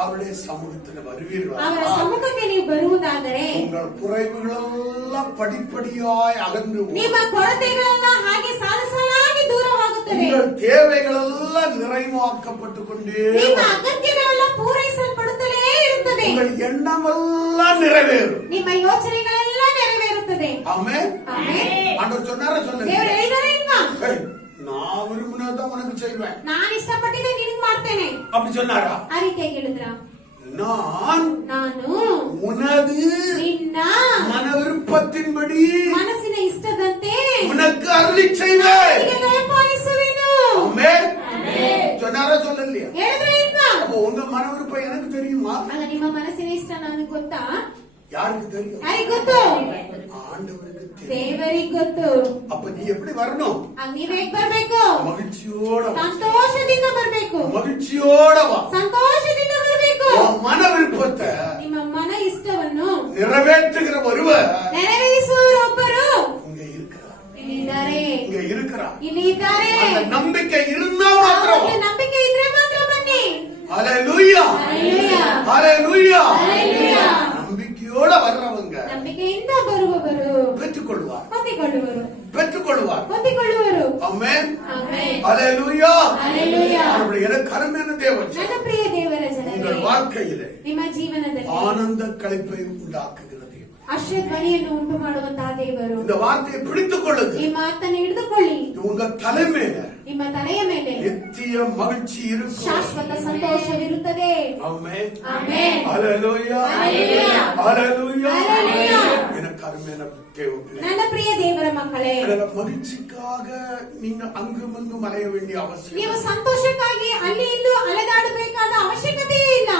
அவருடைய சமூகத்தில் வருவீர்கள். ಅವರ ಸಮ್ಮುಖಕ್ಕೆ ನೀವು ಬರುವುದಾದರೆ உங்கள் குறைவுகளெல்லாம் படிப்படியாய் அகன்று ನಿಮ್ಮ ಕೊರತೆಗಳೆಲ್ಲ ಹಾಗೆ ಸಾಲಸಾಲಾಗಿ ದೂರವಾಗುತ್ತದೆ. உங்கள் தேவைகளெல்லாம் நிறைவாக்கப்பட்டுக் கொண்டே ನಿಮ್ಮ ಅಗತ್ಯಗಳೆಲ್ಲ ಪೂರೈಸಲ್ಪಡುತ್ತಲೇ ಇರುತ್ತದೆ. உங்கள் எண்ணமெல்லாம் நிறைவேறும். ನಿಮ್ಮ ಯೋಚನೆಗಳೆಲ್ಲ ನೆರವೇರುತ್ತದೆ. ஆமென். ಆಮೆನ್. ஆண்டவர் சொன்னாரா? சொல்லுங்க. ದೇವರು ಹೇಳಿದಾರೆ ಇಲ್ವಾ? ஏய், நான் விரும்பினதான் உனக்கு செய்வேன் ನಾನು ಇಷ್ಟಪಟ್ಟಿದ್ದೆ ನಿನಗೆ ಮಾಡ್ತೇನೆ. அப்படி சொன்னாரா? ಆ ರೀತಿಯಾಗಿ ಹೇಳಿದ್ರ? ನಾನು உனது ನಿನ್ನ மன விருப்பத்தின்படி ಮನಸ್ಸಿನ ಇಷ್ಟದಂತೆ உனக்கு அருளி செய்வேன். ನಿನಗೆ ದಯಪಾಲಿಸುವೆನು. ஆமென். சொன்னாரா? சொல்லலையா? ಹೇಳಿದ್ರೆ ಇಲ್ವಾ? அப்போ உங்க மன விருப்பம் எனக்கு தெரியுமா? ಅಲ್ಲ, ನಿಮ್ಮ ಮನಸ್ಸಿನ ಇಷ್ಟ ನನಗೆ ಗೊತ್ತಾ? யாருக்கு தெரியும்? ಯಾರಿಗೆ ಗೊತ್ತು? ஆண்டவருக்கு தெரியும். ದೇವರಿಗೆ ಗೊತ್ತು. அப்ப நீ எப்படி வரணும்? ನೀವ್ ಹೇಗ್ ಬರ್ಬೇಕು? மகிழ்ச்சியோட வா. ಸಂತೋಷದಿಂದ ಬರ್ಬೇಕು. மகிழ்ச்சியோட வா. ಸಂತೋಷದಿಂದ ಬರ್ಬೇಕು. உன் மன விருப்பத்தை ನಿಮ್ಮ ಮನ ಇಷ್ಟವನ್ನು நிறைவேற்றுகிற ஒருவர் ನೆರವೇರಿಸುವವರೊಬ್ಬರು இங்க இருக்கிறார். ಇಲ್ಲಿದ್ದಾರೆ. இங்க இருக்கிறார். ಇಲ್ಲಿ ಇದ್ದಾರೆ. அந்த நம்பிக்கை இருந்தா மாத்திரம் ಅವರಿಗೆ ನಂಬಿಕೆ ಇದ್ರೆ ಮಾತ್ರ ಬನ್ನಿ. ஹalleluya. ஹalleluya. ஹalleluya. ஹalleluya. நம்பிக்கையோட வர்றவங்க ನಂಬಿಕೆಯಿಂದ ಬರುವವರು பெற்றுக்கொள்வார். ಹೊಂದಿಕೊಳ್ಳುವರು. பெற்றுக்கொள்வார். ಹೊಂದಿಕೊಳ್ಳುವರು. ஆமென். ಆಮೆನ್. ஹalleluya. ஹalleluya. அவருடைய எனக்கு அருமையான தேவன். ನನ್ನ ಪ್ರಿಯ ದೇವರ ಜನರೇ, உங்கள் வாழ்க்கையிலே ನಿಮ್ಮ ಜೀವನದಲ್ಲಿ ஆனந்த களிப்பை உண்டாக்குகிற தேவன். ಹರ್ಷ ಧ್ವನಿಯನ್ನು ಉಂಟು ಮಾಡುವಂತಹ ದೇವರು. இந்த வார்த்தையை பிடித்துக் கொள்ளுங்க. ಈ ಮಾತನ್ನು ಹಿಡಿದುಕೊಳ್ಳಿ. உங்க தலை மேல ನಿಮ್ಮ ತಲೆಯ ಮೇಲೆ நித்திய மகிழ்ச்சி இருக்கும். ಶಾಶ್ವತ ಸಂತೋಷವಿರುತ್ತದೆ. ஆமென். ಆಮೆನ್. ஹalleluya. ஹalleluya. ஹalleluya. ஹalleluya. எனக்கு அருமையான தேவனே, ನನ್ನ ಪ್ರಿಯ ದೇವರ ಮಕ್ಕಳೇ, ಅದರ மகிழ்ச்சிக்காக நீங்க அங்கும் இங்கும் அலைய வேண்டிய அவசியம் ನೀವು ಸಂತೋಷಕ್ಕಾಗಿ ಅಲ್ಲಿ ಇಲ್ಲೂ ಅಲೆದಾಡಬೇಕಾದ ಅವಶ್ಯಕತೆಯೇ ಇಲ್ಲ.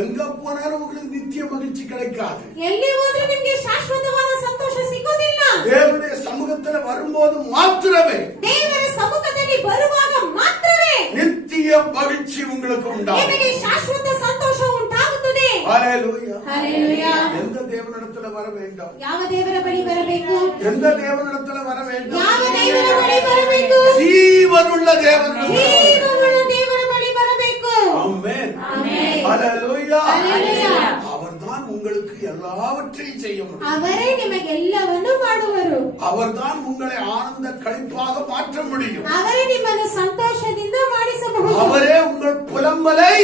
எங்க போனாலும் உங்களுக்கு நித்திய மகிழ்ச்சி கிடைக்காது. ಎಲ್ಲಿ ಹೋದ್ರೂ ನಿಮ್ಗೆ ಶಾಶ್ವತವಾದ ಸಂತೋಷ ಸಿಗೋದಿಲ್ಲ. தேவனுடைய சமூகத்துல வரும்போது மாத்திரமே ದೇವರ ಸಮ್ಮುಖದಲ್ಲಿ ಬರುವಾಗ ಮಾತ್ರವೇ நித்திய மகிழ்ச்சி உங்களுக்கு உண்டாகும். ನಿಮಗೆ ಶಾಶ್ವತ ಸಂತೋಷ ಉಂಟಾಗುತ್ತದೆ. ஹalleluya. ஹalleluya. எந்த தேவனிடத்துல வர வேண்டும்? ಯಾವ ದೇವರ ಬಳಿ ಬರಬೇಕು? எந்த தேவனிடத்துல வர வேண்டும்? ಯಾವ ದೇವರ ಬಳಿ ಬರಬೇಕು? ஜீவனுள்ள தேவனிடத்துல. ಜೀವವುಳ್ಳ ದೇವರ ಬಳಿ ಬರಬೇಕು. ஆமென். ಆಮೆನ್. ஹalleluya. ஹalleluya. அவர்தான் உங்களுக்கு எல்லாவற்றையும் செய்ய முடியும். ಅವರೇ ನಿಮಗೆಲ್ಲವನ್ನೂ ಮಾಡುವರು. அவர்தான் உங்களை ஆனந்த களிப்பாக மாற்ற முடியும். ಅವರೇ ನಿಮ್ಮನ್ನು ಸಂತೋಷದಿಂದ ಮಾಡಿಸಬಹುದು. அவரே உங்கள் புலம்பலை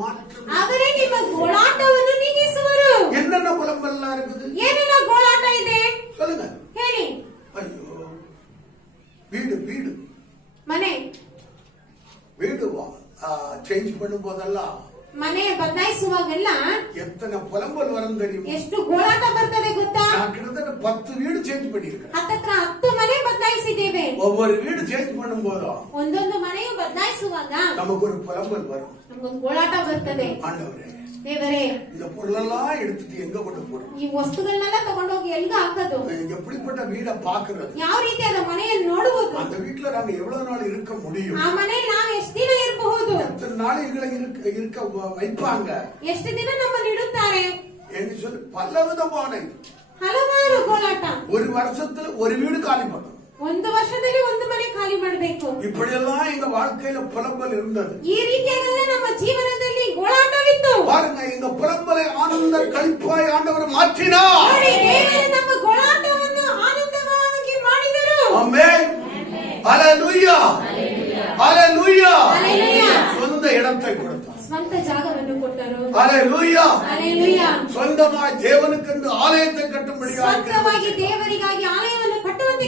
மாற்ற முடியும். ಅವರೇ ನಿಮ್ಮ ಗೋಳಾಟವನ್ನು ನೀಗಿಸುವರು. என்னென்ன புலம்பல்லாம் இருக்குது ಏನೆಲ್ಲ ಗೋಳಾಟ ಇದೆ சொல்லுங்க. ಹೇಳಿ. ஐயோ, வீடு வீடு ಮನೆ வீடு சேஞ்ச் பண்ணும் போதெல்லாம் ಮನೆ ಬದಲಾಯಿಸುವಾಗೆಲ್ಲ எத்தனை புலம்பல் வரும் தெரியும். ಎಷ್ಟು ಗೋಳಾಟ ಬರ್ತದೆ ಗೊತ್ತಾ? நான் கிட்டத்தட்ட 10 வீடு சேஞ்ச் பண்ணிருக்கேன். ಹತ್ತತ್ರ 10 ಮನೆ ಬದಲಾಯಿಸಿದ್ದೇವೆ. ஒவ்வொரு வீடு சேஞ்ச் பண்ணும் போதும் ಒಂದೊಂದು ಮನೆಯು ಬದಲಾಯಿಸುವಾಗ நமக்கு ஒரு புலம்பல் வரும். ನಮಗೊಂದು ಗೋಳಾಟ ಬರ್ತದೆ. ஆண்டவரே, ದೇವರೇ, இந்த பொருளெல்லாம் எடுத்துட்டு எங்க கொண்டு போடும்? ಈ ವಸ್ತುಗಳನ್ನೆಲ್ಲ ತಗೊಂಡೋಗಿ ಎಲ್ಗ ಹಾಕೋದು? எப்படிப்பட்ட வீட பாக்குறது? ಯಾವ ರೀತಿಯಾದ ಮನೆಯನ್ನು ನೋಡುವುದು? அந்த வீட்டுல நாங்க எவ்வளவு நாள் இருக்க முடியும்? ಆ ಮನೆಯಲ್ಲಿ ನಾವು ಎಷ್ಟು ದಿನ ಇರಬಹುದು? எத்தனை நாள் எங்களை இருக்க வைப்பாங்க? ಎಷ್ಟು ದಿನ ನಮ್ಮನ್ನು ಇಡುತ್ತಾರೆ என்று சொல்லி பலவிதமான ಹಲವಾರು ಗೋಳಾಟ. ஒரு வருஷத்துல ஒரு வீடு காலி பண்ணும். ಒಂದು ವರ್ಷದಲ್ಲಿ ಒಂದು ಮನೆ ಖಾಲಿ ಮಾಡಬೇಕು. இப்படியெல்லாம் எங்க வாழ்க்கையில புலம்பல் இருந்தது. ಈ ರೀತಿಯಾಗೆಲ್ಲ ನಮ್ಮ ಜೀವನದಲ್ಲಿ ಗೋಳಾಟವಿತ್ತು. பாருங்க, எங்க புலம்பலை ஆனந்த களிப்பாய் ஆண்டவர் மாற்றினார். ನೋಡಿ, ದೇವರು ನಮ್ಮ ಗೋಳಾಟವನ್ನು ಆನಂದವಾಗಿ ಮಾಡಿದರು. ஆமென். ஹalleluya. ஹalleluya. ஹalleluya. சொந்த இடத்தை கொடுத்தார். ಸ್ವಂತ ಜಾಗವನ್ನು ಕೊಟ್ಟರು. ஹalleluya. ಹalleluya. சொந்தமாய் தேவனுக்கென்று ஆலயத்தை கட்டும்படியாக ಸ್ವಂತವಾಗಿ ದೇವರಿಗಾಗಿ ಆಲಯವನ್ನು ಕಟ್ಟುವಂತೆ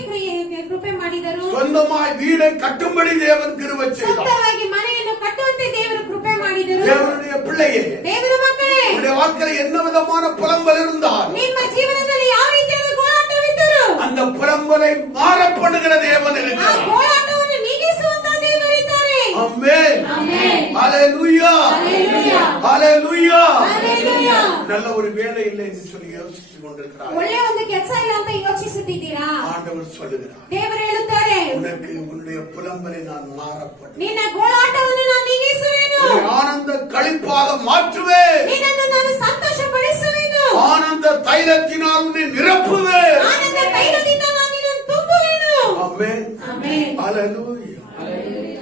ಕೃಪೆ ಮಾಡಿದರು. சொந்தமாய் வீடை கட்டும்படி தேவன் கிருபை செய்தார். ಸ್ವಂತವಾಗಿ ಮನೆಯನ್ನು ಕಟ್ಟುವಂತೆ ದೇವರು ಕೃಪೆ ಮಾಡಿದರು. தேவனுடைய பிள்ளையே, ದೇವರ ಮಕ್ಕಳೇ, உங்களுடைய வாழ்க்கையில் என்ன விதமான புலம்பல் இருந்தால் ನಿಮ್ಮ ಜೀವನದಲ್ಲಿ ಯಾವ ರೀತಿಯಾದ ಗೋಳಾಟವಿದ್ದರು அந்த புலம்பலை மாறப்படுகிற தேவன் ಆ இருக்கிறார். ಗೋಳಾಟವನ್ನು ನೀಗಿಸುವಂತ ದೇವರಿದ್ದಾರೆ. ஆமென். ಆಮೆನ್. ஹalleluya. ஹalleluya. ஹalleluya. ஹalleluya. நல்ல ஒரு வேலை இல்லை என்று சொல்லி யோசித்துக் கொண்டிருக்கிறார். ಒಳ್ಳೆ ಒಂದು ಕೆಲಸ ಇಲ್ಲ ಅಂತ ಯೋಚಿಸುತ್ತಿದ್ದೀರಾ? ஆண்டவர் சொல்லுகிறார், ದೇವರು ಹೇಳುತ್ತಾರೆ, உனக்கு உன்னுடைய புலம்பலை நான் மாறப்படும், ನಿನ್ನ ಗೋಳಾಟವನ್ನು ನಾನು ನೀಗಿಸುವೆನು, ஆனந்த களிப்பாக மாற்றுவேன், ನಿನ್ನನ್ನು ನಾನು ಸಂತೋಷಪಡಿಸುವೆನು, ஆனந்த தைலத்தினால் உன்னை நிரப்புவேன். ಆನಂದ ತೈಲದಿಂದ ನಾನು ನಿನ್ನನ್ನು ತುಂಬುವೆನು. ஆமென். ಆಮೆನ್. ஹalleluya.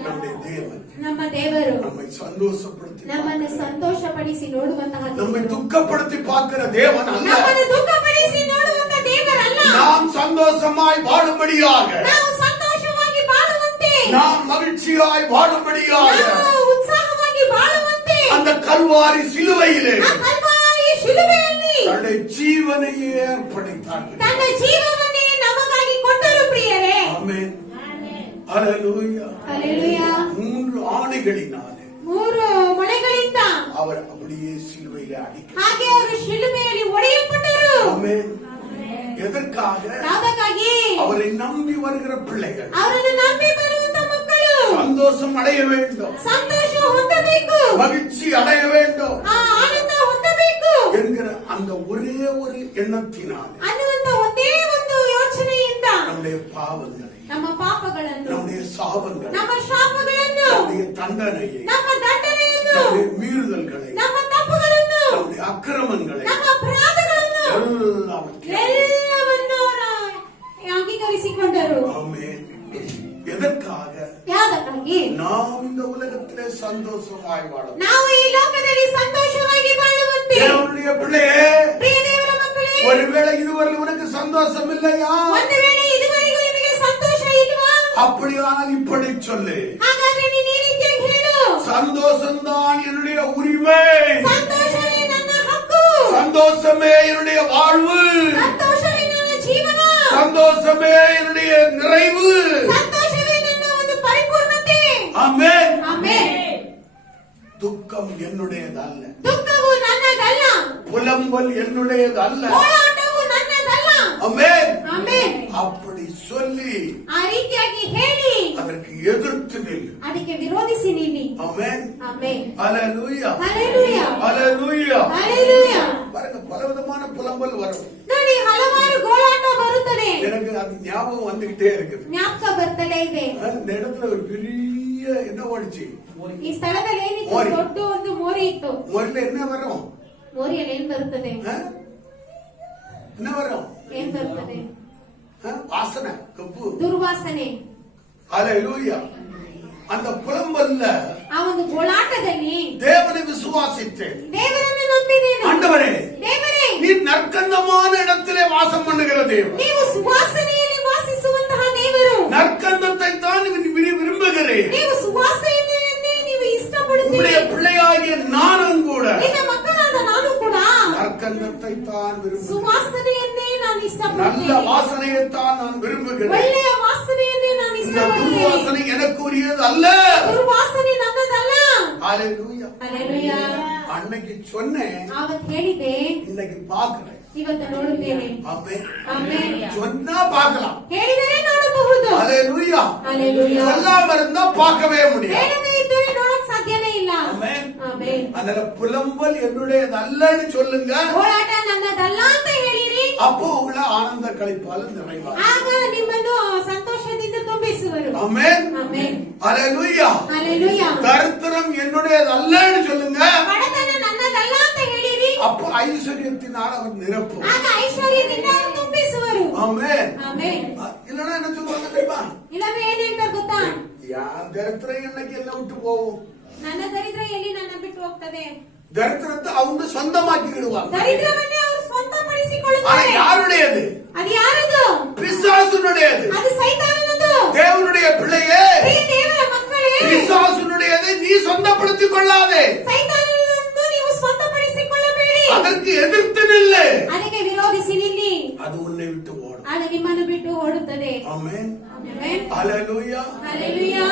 நம்முடைய தேவன் ನಮ್ಮ ದೇವರು நம்மை சந்தோஷப்படுத்தி ನಮ್ಮನ್ನು ಸಂತೋಷಪಡಿಸಿ ನೋಡುವಂತಹ நம்மை ದೇವರು. துக்கப்படுத்தி பார்க்கிற தேவன் அல்ல. ನಮ್ಮನ್ನು ದುಃಖಪಡಿಸಿ ನೋಡುವಂತ ದೇವರಲ್ಲ. நாம் சந்தோஷமாய் வாழும்படியாக, ನಾವು ಸಂತೋಷವಾಗಿ ಬಾಳುವಂತೆ, நாம் மகிழ்ச்சியாய் வாழும்படியாக ನಾವು ಉತ್ಸಾಹವಾಗಿ ಬಾಳುವಂತೆ அந்த கல்வாரி சிலுவையிலே ಆ ಕಲ್ವಾರಿ ಶಿಲುಬೆಯಲ್ಲಿ தன்னுடைய ஜீவனையே ஏற்படுத்தார். ತನ್ನ ಜೀವವನ್ನೇ ನಮಗಾಗಿ ಕೊಟ್ಟರು. ಪ್ರಿಯರೇ, ஆமென். ஹalleluya. ಹಲ್ಲೆಲೂಯಾ. 3 ஆணிகளினாலே 3 ಮೊಳೆಗಳಿಂದ அவர் அப்படியே சிலுவையிலே அடிக்க. ಹಾಗೆ ಅವರು ಶಿಲುಬೆಯಲ್ಲಿ ಒಡೆಯಲ್ಪಟ್ಟರು. ஆமென். எதற்காக? ಯಾವುದಕ್ಕಾಗಿ? அவரை நம்பி வருகிற பிள்ளைகள் ಅವರನ್ನು ನಂಬಿ ಬರುವಂತ ಮಕ್ಕಳು சந்தோஷம் அடைய வேண்டும், ಸಂತೋಷ ಹೊಂದಬೇಕು, மகிழ்ச்சி அடைய வேண்டும் ಆ ಆನಂದ ಹೊಂದಬೇಕು என்கிற அந்த ஒரே ஒரு எண்ணத்தினால் ಅನ್ನುವಂತ ಒಂದೇ ಒಂದು ಯೋಚನೆಯಿಂದ நம்முடைய பாவங்களை, ನಮ್ಮ ಪಾಪಗಳನ್ನು, நம்முடைய சாபங்களை, ನಮ್ಮ ಶಾಪಗಳನ್ನು, நம்முடைய தண்டனையை, ನಮ್ಮ ದಂಡನೆಯನ್ನು, நம்முடைய மீறுதல்களை, ನಮ್ಮ ತಪ್ಪುಗಳನ್ನು, நம்முடைய அக்கிரமங்களை ನಮ್ಮ ಅಪರಾಧಗಳನ್ನು ಎಲ್ಲವನ್ನೂ ಅಂಗೀಕರಿಸಿಕೊಂಡರು. ஆமென். எதற்காக? ಯಾವುದಕ್ಕಾಗಿ? நாம் இந்த உலகத்திலே சந்தோஷமாய் வாழ, ನಾವು ಈ ಲೋಕದಲ್ಲಿ ಸಂತೋಷವಾಗಿ ಬಾಳುವಂತೆ. தேவனுடைய பிள்ளையே, ಪ್ರಿಯ ದೇವರ ಮಕ್ಕಳೇ, ஒருவேளை இதுவரை உனக்கு சந்தோஷம் இல்லையா? ಒಂದು ವೇಳೆ ಇದುವರೆಗೂ ನಿಮಗೆ ಸಂತೋಷ ಇಲ್ವಾ? அப்படியானால் இப்படி சொல்லு, ಹಾಗಾದ್ರೆ ನೀನು ಈ ರೀತಿಯಾಗಿ ಹೇಳು, சந்தோஷம்தான் என்னுடைய உரிமை, ಸಂತೋಷವೇ ನನ್ನ ಹಕ್ಕು, சந்தோஷமே என்னுடைய வாழ்வு, ಸಂತೋಷವೇ ನನ್ನ ಜೀವನ, சந்தோஷமே என்னுடைய நிறைவு. ಸಂತೋಷವೇ ನನ್ನ ಒಂದು ಪರಿಪೂರ್ಣತೆ. ஆமென். ಆಮೆನ್. துக்கம் என்னுடையதல்ல, ದುಃಖವು ನನ್ನದಲ್ಲ, புலம்பல் என்னுடையதல்ல. ಹೋರಾಟವು ನನ್ನದಲ್ಲ. ஆமென். ಆಮೆನ್. அப்படி சொல்லி ಆ ರೀತಿಯಾಗಿ ಹೇಳಿ அதற்கு எதிர்த்து நில். ಅದಕ್ಕೆ ವಿರೋಧಿಸಿ ನಿಲ್ಲಿ. ஆமென். ಆಮೆನ್. ஹalleluya, ஹalleluya, ஹalleluya. ஹalleluya. பாருங்க, பலவிதமான புலம்பல் வரும். ನೋಡಿ, ಹಲವಾರು ಗೋಳಾಟ ಬರುತ್ತದೆ. எனக்கு அது ஞாபகம் வந்துகிட்டே இருக்குது. ಜ್ಞಾಪಕ ಬರ್ತಲೇ ಇದೆ. இந்த இடத்துல ஒரு பெரிய என்ன ஓடிச்சு, ಈ ಸ್ಥಳದಲ್ಲಿ ಏನಿತ್ತು? ಮೋರಿ. ದೊಡ್ಡ ಒಂದು ಮೋರಿ ಇತ್ತು. முதல்ல என்ன வரும்? ಮೋರಿಯಲ್ಲಿ ಏನ್ ಬರುತ್ತದೆ? என்ன வரும்? ಏನ್ ಬರ್ತದೆ? வாசனை, கப்பு. ದುರ್ವಾಸನೆ. ஹalleluya. அந்த புலம்பல்ல ಆ ಒಂದು ಗೋಳಾಟದಲ್ಲಿ தேவனை விசுவாசித்தேன். ದೇವರನ್ನು ನಂಬಿದ್ದೇನೆ. ஆண்டவரே, ದೇವರೇ, நீ நற்கந்தமான இடத்திலே வாசம் பண்ணுகிற தேவன். ನೀವು ಸುವಾಸನೆಯಲ್ಲಿ ವಾಸಿಸುವಂತಹ ದೇವರು. நற்கந்தத்தை தான் விரும்புகிறேன். ನೀವು ಸುವಾಸನೆಯನ್ನೇ ನೀವು உம்முடைய ಇಷ್ಟಪಡುತ್ತೀರಿ. பிள்ளையாகிய நானும் கூட ನಿನ್ನ ಮಕ್ಕಳಾದ ನಾನು ಕೂಡ நற்கந்தத்தை தான் விரும்புகிறேன். ಸುವಾಸನೆಯನ್ನೇ ನಾನು நல்ல ಇಷ್ಟಪಡುತ್ತೇನೆ. வாசனையைத்தான் நான் விரும்புகிறேன். ಒಳ್ಳೆಯ ವಾಸನೆಯನ್ನೇ ನಾನು இந்த ಇಷ್ಟಪಡುತ್ತೇನೆ. துர்வாசனை எனக்கு உரியது அல்ல. ದುರ್ವಾಸನೆ ನನ್ನದಲ್ಲ. ஹalleluya. ಹಲ್ಲೆಲೂಯಾ. அன்னைக்கு சொன்னேன், ಆವತ್ತು ಹೇಳಿದೆ, இன்னைக்கு பாக்குறேன். ಇವತ್ತು ನೋಡುತ್ತೇನೆ. ஆமென். ಆಮೆನ್. சொன்னா பார்க்கலாம். ಹೇಳಿದರೆ ನೋಡಬಹುದು. ஹalleluya. ಹಲ್ಲೆಲೂಯಾ. சொல்லாம இருந்தா பார்க்கவே முடியாது. ಹೇಳದೇ ಇದ್ದರೆ ನೋಡಕ್ ಸಾಧ್ಯನೇ ಇಲ್ಲ. ஆமென். ಆಮೆನ್. அதனால புலம்பல் என்னுடையது அல்லன்னு சொல்லுங்க. ಹೋರಾಟ ನನ್ನದಲ್ಲ ಅಂತ ಹೇಳಿರಿ. அப்போ உங்களை ஆனந்த களிப்பால நிறைவார். ಆಗ ನಿಮ್ಮನ್ನು ಸಂತೋಷದಿಂದ ತುಂಬಿಸುವರು. ஆமென். ಆಮೆನ್. ஹalleluya. ಹಲ್ಲೆಲೂಯಾ. தரித்திரம் என்னுடையது அல்லன்னு சொல்லுங்க. ಬಡತನ ನನ್ನದಲ್ಲ ಅಂತ ಹೇಳಿರಿ. அப்போ ஐஸ்வர்யத்தினால் அவர் நிரப்பும். ಆಗ ಐಶ್ವರ್ಯದಿಂದ ತುಂಬಿಸುವರು. ஆமென். ಆಮೆನ್. இல்லன்னா என்ன சொல்லுவாங்க தெரியுமா? ಇಲ್ಲವೇ ಏನೇಳ್ತಾರೆ ಗೊತ್ತಾ? யார் தரித்திரம் என்னைக்கு என்ன விட்டு போகும்? ನನ್ನ ದರಿದ್ರ ಎಲ್ಲಿ ನನ್ನ ಬಿಟ್ಟು ಹೋಗ್ತದೆ? தரித்திரத்தை அவங்க சொந்தமாக்கி விடுவாங்க. ದರಿದ್ರವನ್ನೇ ಅವರು ಸ್ವಂತ ஆனா ಪಡಿಸಿಕೊಳ್ಳುತ್ತಾರೆ. யாருடையது? ಅದು ಯಾರದು? பிசாசுனுடையது. ಅದು ಸೈತಾನನದು. தேவனுடைய பிள்ளையே, ಪ್ರಿಯ ದೇವರ ಮಕ್ಕಳೇ, பிசாசுனுடையதை நீ சொந்தப்படுத்திக் கொள்ளாதே. ಸೈತಾನನನ್ನು ನೀವು ಸ್ವಂತ ಪಡಿಸಿಕೊಳ್ಳಬೇಡಿ. அதற்கு எதிர்த்து நில்லு. ಅದಕ್ಕೆ ವಿರೋಧಿಸಿ ನಿಲ್ಲಿ. அது உன்னை விட்டு ஓடும். ಅದು ನಿಮ್ಮನ್ನು ಬಿಟ್ಟು ಓಡುತ್ತದೆ. ஆமென். ಆಮೆನ್. ஹalleluya. ಹಲ್ಲೆಲೂಯಾ.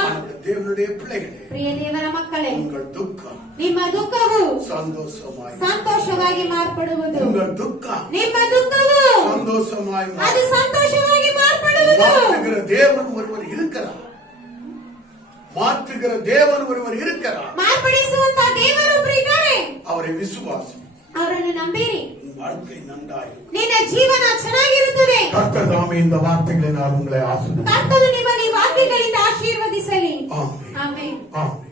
தேவனுடைய பிள்ளைகளே, ಪ್ರಿಯ ದೇವರ ಮಕ್ಕಳೇ, உங்கள் துக்கம் ನಿಮ್ಮ ದುಃಖವು சந்தோஷமாய், ಸಂತೋಷವಾಗಿ ಮಾರ್ಪಡುವುದು. உங்கள் துக்கம் ನಿಮ್ಮ ದುಃಖವು சந்தோஷமாய் ಅದು ಸಂತೋಷವಾಗಿ ಮಾರ್ಪಡುವುದು. மாற்றுகிற தேவன் ஒருவர் இருக்கிறார். மாற்றுகிற தேவன் ஒருவர் இருக்கிறார். ಮಾರ್ಪಡಿಸುವಂತ ದೇವರೊಬ್ಬರು ಇದ್ದಾರೆ. அவரை விசுவாசி. ಅವರನ್ನು ನಂಬಿರಿ. உன் வாழ்க்கை நன்றாயிருக்கும். ನಿನ್ನ ಜೀವನ ಚೆನ್ನಾಗಿರುತ್ತದೆ. கர்த்தர் தாமே இந்த வார்த்தைகளை நான் உங்களை ஆசீர்வதிப்பார். ಕರ್ತನು ನಿಮ್ಮನ್ನು ಈ ವಾಕ್ಯಗಳಿಂದ ಆಶೀರ್ವದಿಸಲಿ. ஆமென். ಆಮೆನ್. ஆமென்.